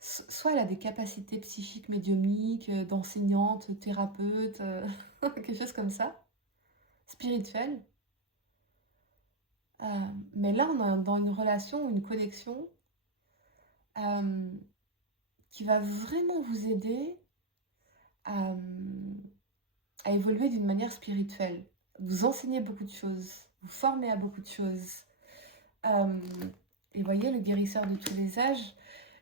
soit elle a des capacités psychiques médiumniques, d'enseignante, thérapeute, quelque chose comme ça, spirituelle. Mais là, on est dans une relation, une connexion qui va vraiment vous aider à évoluer d'une manière spirituelle. Vous enseignez beaucoup de choses, vous formez à beaucoup de choses. Et voyez, le guérisseur de tous les âges,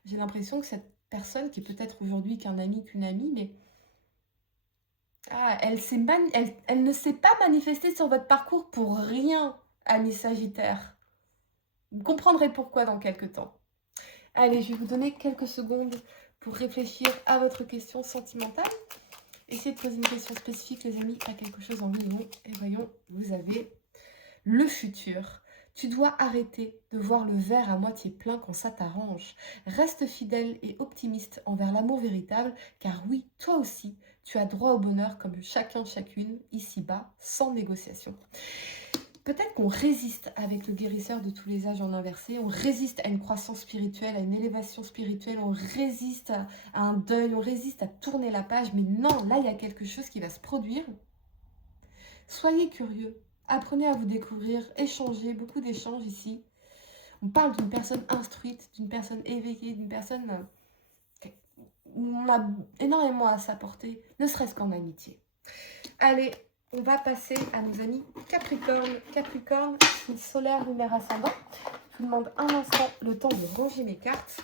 j'ai l'impression que cette personne, qui est peut-être aujourd'hui qu'un ami, qu'une amie, mais elle ne s'est pas manifestée sur votre parcours pour rien, amis Sagittaire. Vous comprendrez pourquoi dans quelques temps. Allez, je vais vous donner quelques secondes pour réfléchir à votre question sentimentale. Essayez de poser une question spécifique, les amis, à quelque chose en vivant. Et voyons, vous avez le futur. Tu dois arrêter de voir le verre à moitié plein quand ça t'arrange. Reste fidèle et optimiste envers l'amour véritable, car oui, toi aussi, tu as droit au bonheur comme chacun, chacune, ici-bas, sans négociation. Peut-être qu'on résiste avec le guérisseur de tous les âges en inversé, on résiste à une croissance spirituelle, à une élévation spirituelle, on résiste à un deuil, on résiste à tourner la page, mais non, là, il y a quelque chose qui va se produire. Soyez curieux, apprenez à vous découvrir, échangez, beaucoup d'échanges ici. On parle d'une personne instruite, d'une personne éveillée, d'une personne où on a énormément à s'apporter, ne serait-ce qu'en amitié. Allez, on va passer à nos amis Capricorne. Capricorne, signe solaire, lunaire ascendant. Je vous demande un instant le temps de ranger mes cartes.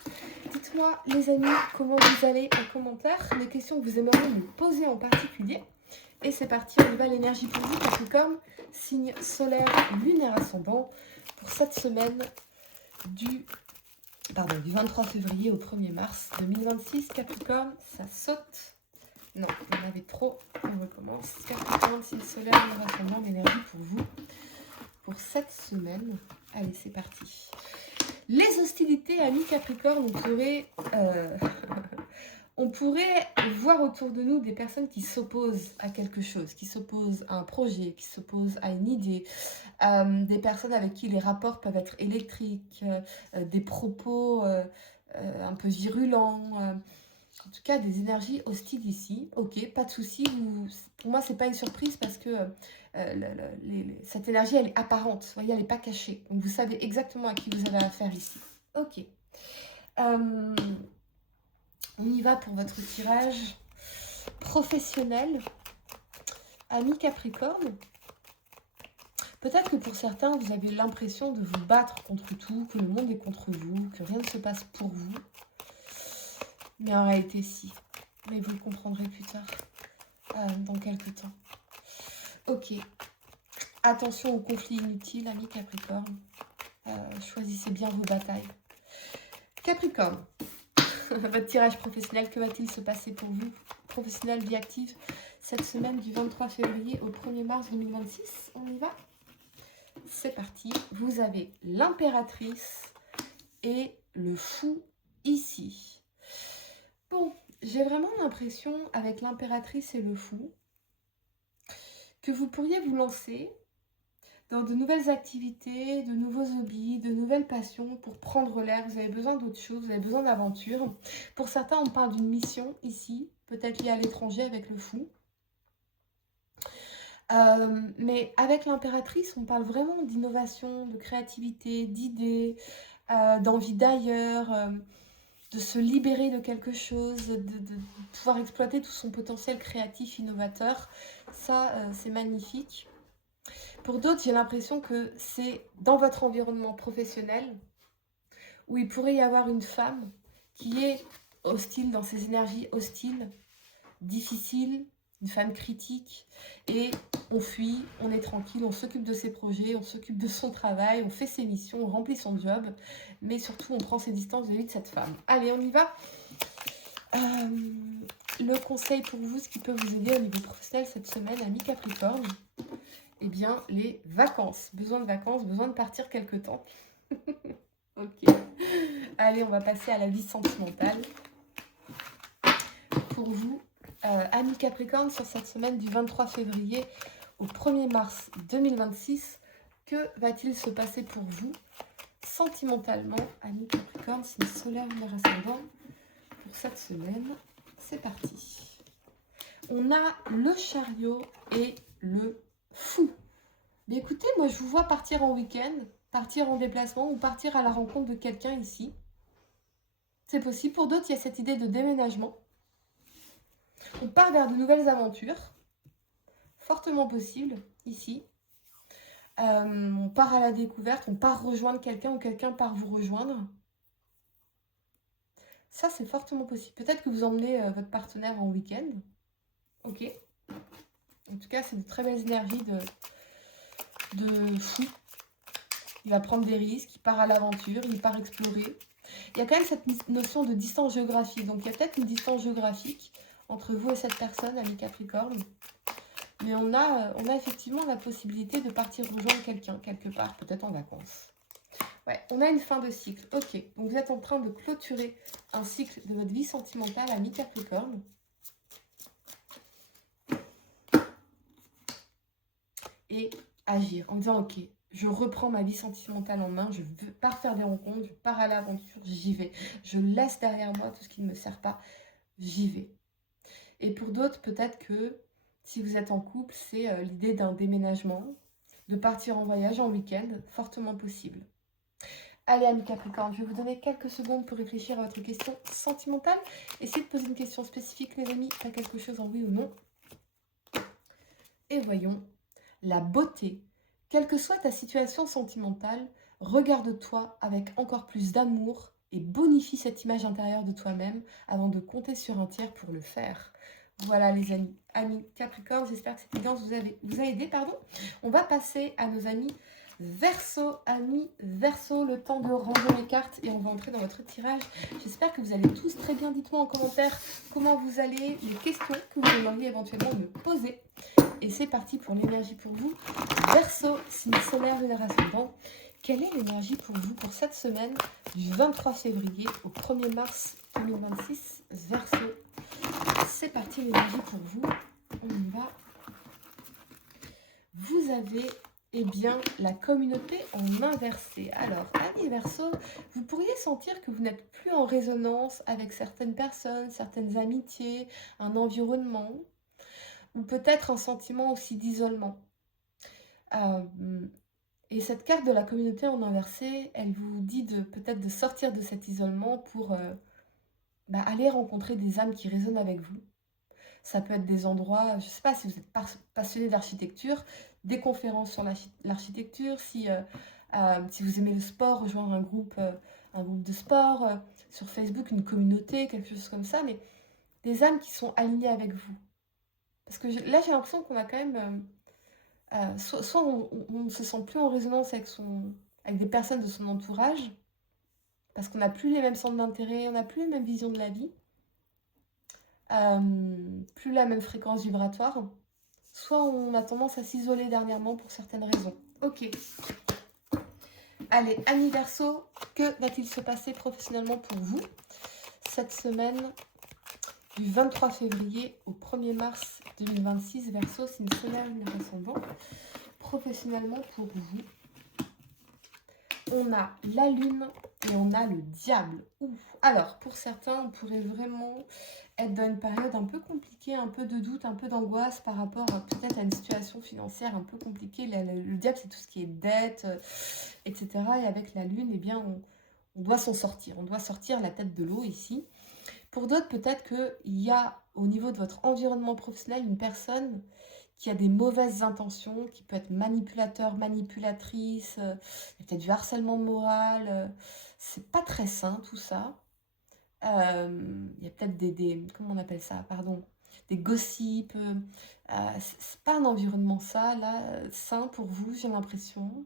Dites-moi Dites-moi, les amis, comment vous allez en commentaire, les questions que vous aimeriez me poser en particulier. Et c'est parti, on y va, l'énergie pour vous, Capricorne, signe solaire, lunaire ascendant, pour cette semaine du 23 février au 1er mars 2026. Capricorne, ça saute. Non, il y en avait trop, on recommence. Capricorne, signe solaire, lunaire ascendant, l'énergie pour vous, pour cette semaine. Allez, c'est parti. Les hostilités, amis Capricorne, on pourrait voir autour de nous des personnes qui s'opposent à quelque chose, qui s'opposent à un projet, qui s'opposent à une idée, des personnes avec qui les rapports peuvent être électriques, des propos un peu virulents, en tout cas des énergies hostiles ici. Ok, pas de souci, pour moi c'est pas une surprise parce que cette énergie elle est apparente, vous voyez, elle n'est pas cachée. Donc vous savez exactement à qui vous avez affaire ici. Ok. On y va pour votre tirage professionnel. Amis Capricorne, peut-être que pour certains, vous avez l'impression de vous battre contre tout, que le monde est contre vous, que rien ne se passe pour vous. Mais en réalité, si. Mais vous le comprendrez plus tard, dans quelques temps. Ok. Attention aux conflits inutiles, amis Capricorne. Choisissez bien vos batailles. Capricorne, votre tirage professionnel, que va-t-il se passer pour vous? Professionnel, vie active, cette semaine du 23 février au 1er mars 2026. On y va? C'est parti. Vous avez l'impératrice et le fou ici. Bon, j'ai vraiment l'impression, avec l'impératrice et le fou, que vous pourriez vous lancer dans de nouvelles activités, de nouveaux hobbies, de nouvelles passions pour prendre l'air. Vous avez besoin d'autre chose, vous avez besoin d'aventure. Pour certains, on parle d'une mission ici, peut-être liée à l'étranger avec le fou. Mais avec l'impératrice, on parle vraiment d'innovation, de créativité, d'idées, d'envie d'ailleurs, de se libérer de quelque chose, de pouvoir exploiter tout son potentiel créatif, innovateur. Ça, c'est magnifique. Pour d'autres, j'ai l'impression que c'est dans votre environnement professionnel où il pourrait y avoir une femme qui est hostile, dans ses énergies hostiles, difficiles, une femme critique, et on fuit, on est tranquille, on s'occupe de ses projets, on s'occupe de son travail, on fait ses missions, on remplit son job, mais surtout on prend ses distances vis-à-vis de cette femme. Allez, on y va. Le conseil pour vous, ce qui peut vous aider au niveau professionnel cette semaine, amis Capricorne, eh bien, les vacances. Besoin de vacances, besoin de partir quelque temps. Ok. Allez, on va passer à la vie sentimentale. Pour vous, amis Capricorne, sur cette semaine du 23 février au 1er mars 2026, que va-t-il se passer pour vous sentimentalement, amis Capricorne, signe solaire, lunaire ascendant, pour cette semaine? C'est parti. On a le chariot et le fou. Mais écoutez, moi je vous vois partir en week-end, partir en déplacement ou partir à la rencontre de quelqu'un ici. C'est possible. Pour d'autres, il y a cette idée de déménagement. On part vers de nouvelles aventures. Fortement possible ici. On part à la découverte, on part rejoindre quelqu'un ou quelqu'un part vous rejoindre. Ça, c'est fortement possible. Peut-être que vous emmenez votre partenaire en week-end. Ok. En tout cas, c'est de très belles énergies de fou. Il va prendre des risques, il part à l'aventure, il part explorer. Il y a quand même cette notion de distance géographique. Donc, il y a peut-être une distance géographique entre vous et cette personne, ami Capricorne. Mais on a effectivement la possibilité de partir rejoindre quelqu'un, quelque part, peut-être en vacances. Ouais, on a une fin de cycle. Ok, donc vous êtes en train de clôturer un cycle de votre vie sentimentale, ami Capricorne. Et agir en disant, ok, je reprends ma vie sentimentale en main, je pars faire des rencontres, je pars à l'aventure, j'y vais. Je laisse derrière moi tout ce qui ne me sert pas, j'y vais. Et pour d'autres, peut-être que si vous êtes en couple, c'est l'idée d'un déménagement, de partir en voyage, en week-end, fortement possible. Allez, amis Capricorne, je vais vous donner quelques secondes pour réfléchir à votre question sentimentale. Essayez de poser une question spécifique, les amis, pas quelque chose en oui ou non. Et voyons, la beauté. Quelle que soit ta situation sentimentale, regarde-toi avec encore plus d'amour et bonifie cette image intérieure de toi-même avant de compter sur un tiers pour le faire. Voilà les amis. Amis Capricorne, j'espère que cette guidance vous a aidé. On va passer à nos amis Verseau. Amis Verseau, le temps de ranger les cartes et on va entrer dans votre tirage. J'espère que vous allez tous très bien. Dites-moi en commentaire comment vous allez, les questions que vous aimeriez éventuellement me poser. Et c'est parti pour l'énergie pour vous. Verseau, signe solaire de leur ascendant. Quelle est l'énergie pour vous pour cette semaine du 23 février au 1er mars 2026? Verseau. C'est parti l'énergie pour vous. On y va. Vous avez la communauté en inversé. Alors, amis Verseau, vous pourriez sentir que vous n'êtes plus en résonance avec certaines personnes, certaines amitiés, un environnement, ou peut-être un sentiment aussi d'isolement. Et cette carte de la communauté en inversé, elle vous dit peut-être de sortir de cet isolement pour aller rencontrer des âmes qui résonnent avec vous. Ça peut être des endroits, je ne sais pas si vous êtes passionné d'architecture, des conférences sur l'architecture, si vous aimez le sport, rejoindre un groupe de sport, sur Facebook, une communauté, quelque chose comme ça, mais des âmes qui sont alignées avec vous. Parce que là, j'ai l'impression qu'on a quand même... soit on ne se sent plus en résonance avec des personnes de son entourage, parce qu'on n'a plus les mêmes centres d'intérêt, on n'a plus les mêmes visions de la vie, plus la même fréquence vibratoire, soit on a tendance à s'isoler dernièrement pour certaines raisons. Ok. Allez, amis Verseau, que va-t-il se passer professionnellement pour vous cette semaine du 23 février au 1er mars 2026? Verseau, signe solaire lunaire ascendant. Professionnellement pour vous, on a la lune et on a le diable. Ouf. Alors, pour certains, on pourrait vraiment être dans une période un peu compliquée, un peu de doute, un peu d'angoisse par rapport peut-être à une situation financière un peu compliquée. Le diable, c'est tout ce qui est dette, etc. Et avec la lune, eh bien, on doit s'en sortir. On doit sortir la tête de l'eau ici. Pour d'autres, peut-être qu'il y a au niveau de votre environnement professionnel une personne qui a des mauvaises intentions, qui peut être manipulateur, manipulatrice, il y a peut-être du harcèlement moral, c'est pas très sain tout ça. Il y a peut-être comment on appelle ça, pardon, des gossips, c'est pas un environnement ça, là, sain pour vous, j'ai l'impression.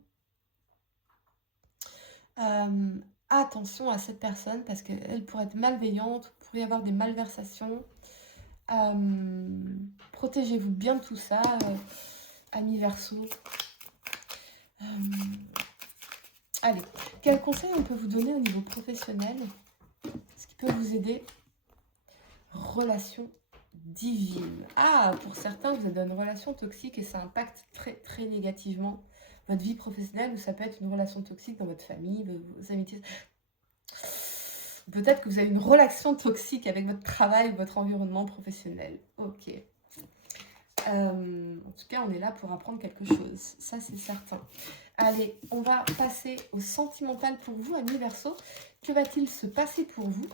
Attention à cette personne parce qu'elle pourrait être malveillante, il pourrait y avoir des malversations. Protégez-vous bien de tout ça, amis Verseau. Allez, quels conseils on peut vous donner au niveau professionnel? Ce qui peut vous aider? Relation divine. Ah, pour certains, vous êtes dans une relation toxique et ça impacte très très négativement votre vie professionnelle, ou ça peut être une relation toxique dans votre famille, vos amitiés. Peut-être que vous avez une relation toxique avec votre travail ou votre environnement professionnel. Ok. En tout cas, on est là pour apprendre quelque chose. Ça, c'est certain. Allez, on va passer au sentimental pour vous, amis Verseau. Que va-t-il se passer pour vous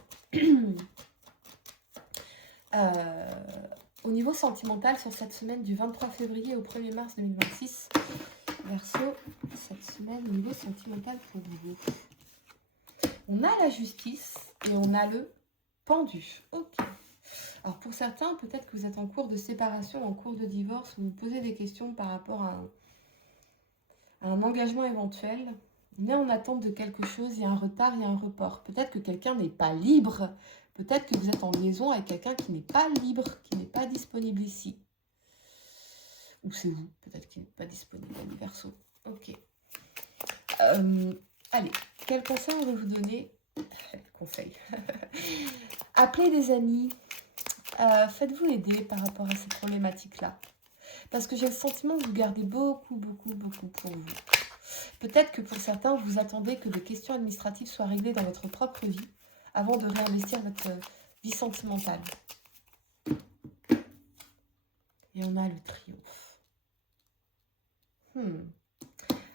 au niveau sentimental sur cette semaine du 23 février au 1er mars 2026? Verseau, cette semaine au niveau sentimental pour vous. On a la justice et on a le pendu. Ok. Alors pour certains, peut-être que vous êtes en cours de séparation, en cours de divorce, vous vous posez des questions par rapport à un engagement éventuel. On est en attente de quelque chose, il y a un retard, il y a un report. Peut-être que quelqu'un n'est pas libre. Peut-être que vous êtes en liaison avec quelqu'un qui n'est pas libre, qui n'est pas disponible ici. Ou c'est vous, peut-être qu'il n'est pas disponible, amis Verseau. Ok. Allez, quel conseil on va vous donner? Conseil. Appelez des amis. Faites-vous aider par rapport à cette problématique-là. Parce que j'ai le sentiment que vous gardez beaucoup pour vous. Peut-être que pour certains, vous attendez que les questions administratives soient réglées dans votre propre vie avant de réinvestir votre vie sentimentale. Et on a le triomphe.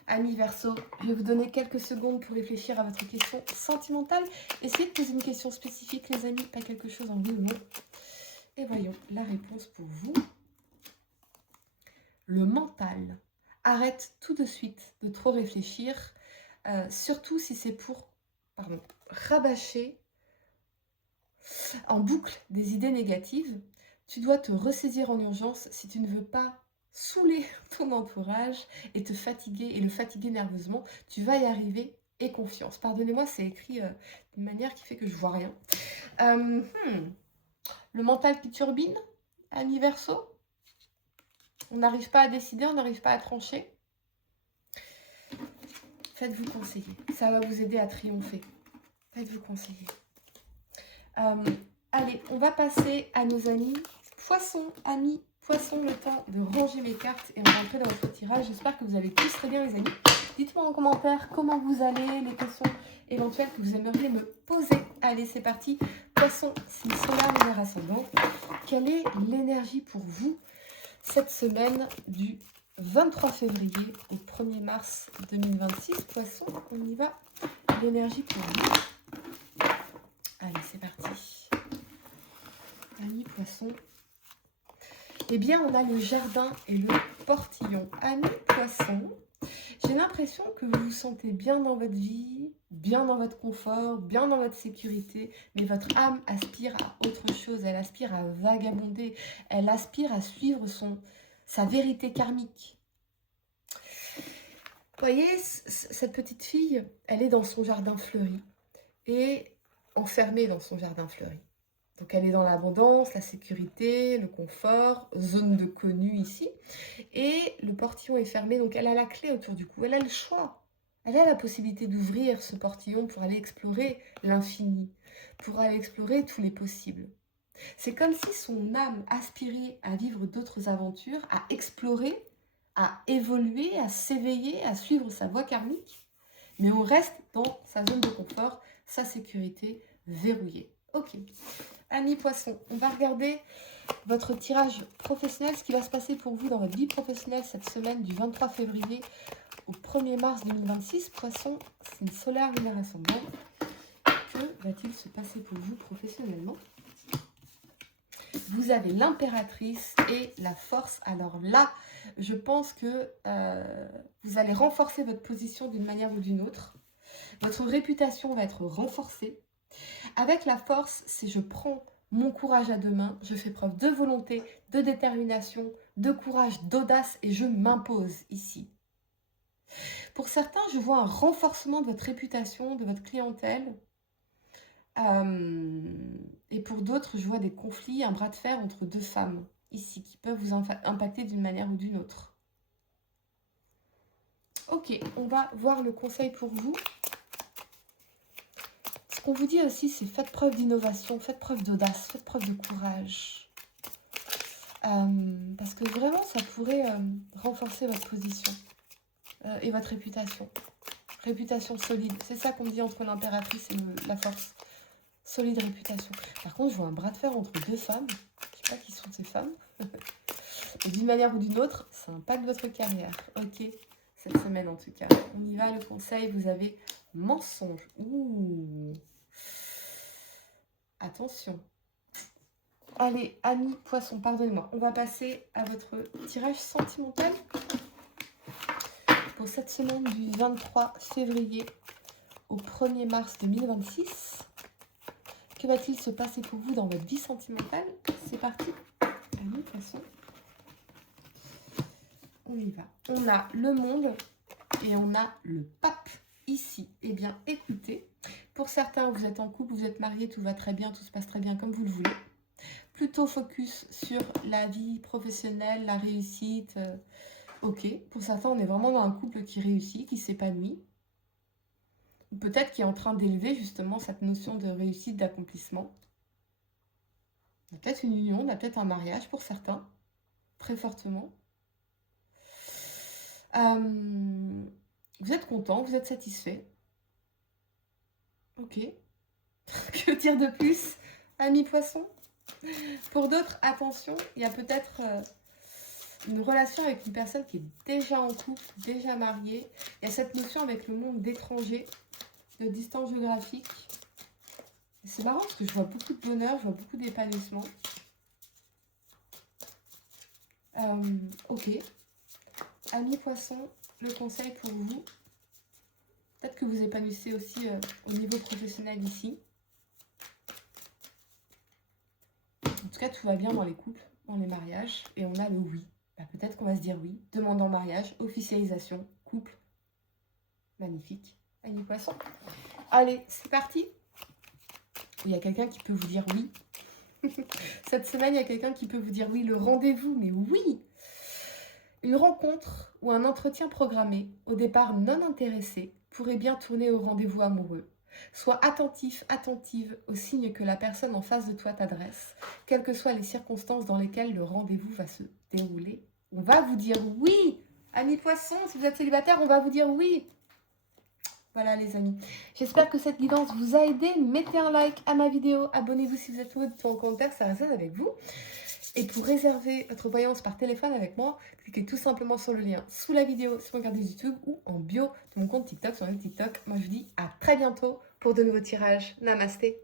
Amis Verseau, je vais vous donner quelques secondes pour réfléchir à votre question sentimentale. Essayez de poser une question spécifique, les amis, pas quelque chose en oui ou non. Et voyons la réponse pour vous. Le mental. Arrête tout de suite de trop réfléchir, surtout si c'est pour... Pardon, rabâcher en boucle des idées négatives. Tu dois te ressaisir en urgence si tu ne veux pas saouler ton entourage et te fatiguer et le fatiguer nerveusement. Tu vas y arriver, aie confiance. Pardonnez-moi, c'est écrit d'une manière qui fait que je vois rien. Le mental qui turbine, ami Verseau. On n'arrive pas à décider, on n'arrive pas à trancher. Faites-vous conseiller. Ça va vous aider à triompher. Faites-vous conseiller. Allez, on va passer à nos amis poissons. Amis poissons, le temps de ranger mes cartes et on va entrer dans votre tirage. J'espère que vous allez tous très bien, les amis. Dites-moi en commentaire comment vous allez, les questions éventuelles que vous aimeriez me poser. Allez, c'est parti. Poisson, signe solaire, lunaire ascendant. Quelle est l'énergie pour vous cette semaine du 23 février au 1er mars 2026? Poisson, on y va. L'énergie pour vous. Allez, c'est parti. Amis poissons. Eh bien, on a le jardin et le portillon. Amis poissons, j'ai l'impression que vous vous sentez bien dans votre vie, bien dans votre confort, bien dans votre sécurité, mais votre âme aspire à autre chose. Elle aspire à vagabonder. Elle aspire à suivre sa vérité karmique. Vous voyez, cette petite fille, elle est dans son jardin fleuri et enfermée dans son jardin fleuri. Donc elle est dans l'abondance, la sécurité, le confort, zone de connu ici. Et le portillon est fermé, donc elle a la clé autour du cou, elle a le choix. Elle a la possibilité d'ouvrir ce portillon pour aller explorer l'infini, pour aller explorer tous les possibles. C'est comme si son âme aspirait à vivre d'autres aventures, à explorer, à évoluer, à s'éveiller, à suivre sa voie karmique. Mais on reste dans sa zone de confort, sa sécurité verrouillée. Ok. Amis poissons, on va regarder votre tirage professionnel, ce qui va se passer pour vous dans votre vie professionnelle cette semaine du 23 février au 1er mars 2026. Poisson, signe solaire, lunaire ascendant. Que va-t-il se passer pour vous professionnellement? Vous avez l'impératrice et la force. Alors là, je pense que vous allez renforcer votre position d'une manière ou d'une autre. Votre réputation va être renforcée. Avec la force, c'est je prends mon courage à deux mains, je fais preuve de volonté, de détermination, de courage, d'audace et je m'impose ici. Pour certains, je vois un renforcement de votre réputation, de votre clientèle. Et pour d'autres, je vois des conflits, un bras de fer entre deux femmes ici qui peuvent vous impacter d'une manière ou d'une autre. Ok, on va voir le conseil pour vous. Ce qu'on vous dit aussi, c'est faites preuve d'innovation, faites preuve d'audace, faites preuve de courage. Parce que vraiment, ça pourrait renforcer votre position et votre réputation. Réputation solide. C'est ça qu'on dit entre l'impératrice et la force. Solide réputation. Par contre, je vois un bras de fer entre deux femmes. Je ne sais pas qui sont ces femmes. Et d'une manière ou d'une autre, ça impacte votre carrière. Ok, cette semaine en tout cas. On y va, le conseil, vous avez mensonge. Ouh. Attention. Allez, amis poissons, pardonnez-moi. On va passer à votre tirage sentimental pour cette semaine du 23 février au 1er mars 2026. Que va-t-il se passer pour vous dans votre vie sentimentale? C'est parti. Amis poissons. On y va. On a le monde et on a le pape ici. Eh bien, écoutez, pour certains, vous êtes en couple, vous êtes mariés, tout va très bien, tout se passe très bien comme vous le voulez. Plutôt focus sur la vie professionnelle, la réussite. Ok, pour certains, on est vraiment dans un couple qui réussit, qui s'épanouit. Ou peut-être qui est en train d'élever justement cette notion de réussite, d'accomplissement. Il y a peut-être une union, il y a peut-être un mariage pour certains, très fortement. Vous êtes content, vous êtes satisfait. Ok. Que dire de plus, amis poissons? Pour d'autres, attention, il y a peut-être une relation avec une personne qui est déjà en couple, déjà mariée. Il y a cette notion avec le monde d'étranger, de distance géographique. C'est marrant parce que je vois beaucoup de bonheur, je vois beaucoup d'épanouissement. Ok. Amis poissons, le conseil pour vous. Peut-être que vous épanouissez aussi au niveau professionnel ici. En tout cas, tout va bien dans les couples, dans les mariages. Et on a le oui. Bah, peut-être qu'on va se dire oui. Demande en mariage, officialisation, couple. Magnifique. Allez, poisson. Allez, c'est parti. Il y a quelqu'un qui peut vous dire oui. Cette semaine, il y a quelqu'un qui peut vous dire oui. Le rendez-vous, mais oui. Une rencontre ou un entretien programmé, au départ non intéressé, pourrait bien tourner au rendez-vous amoureux. Sois attentif, attentive aux signes que la personne en face de toi t'adresse, quelles que soient les circonstances dans lesquelles le rendez-vous va se dérouler. On va vous dire oui. Amis poissons, si vous êtes célibataire, on va vous dire oui. Voilà les amis, j'espère que cette guidance vous a aidé. Mettez un like à ma vidéo, abonnez-vous si vous êtes nouveau, dites-moi en commentaire, ça résonne avec vous. Et pour réserver votre voyance par téléphone avec moi, cliquez tout simplement sur le lien sous la vidéo sur mon carte YouTube ou en bio de mon compte TikTok sur le TikTok. Moi je vous dis à très bientôt pour de nouveaux tirages. Namasté.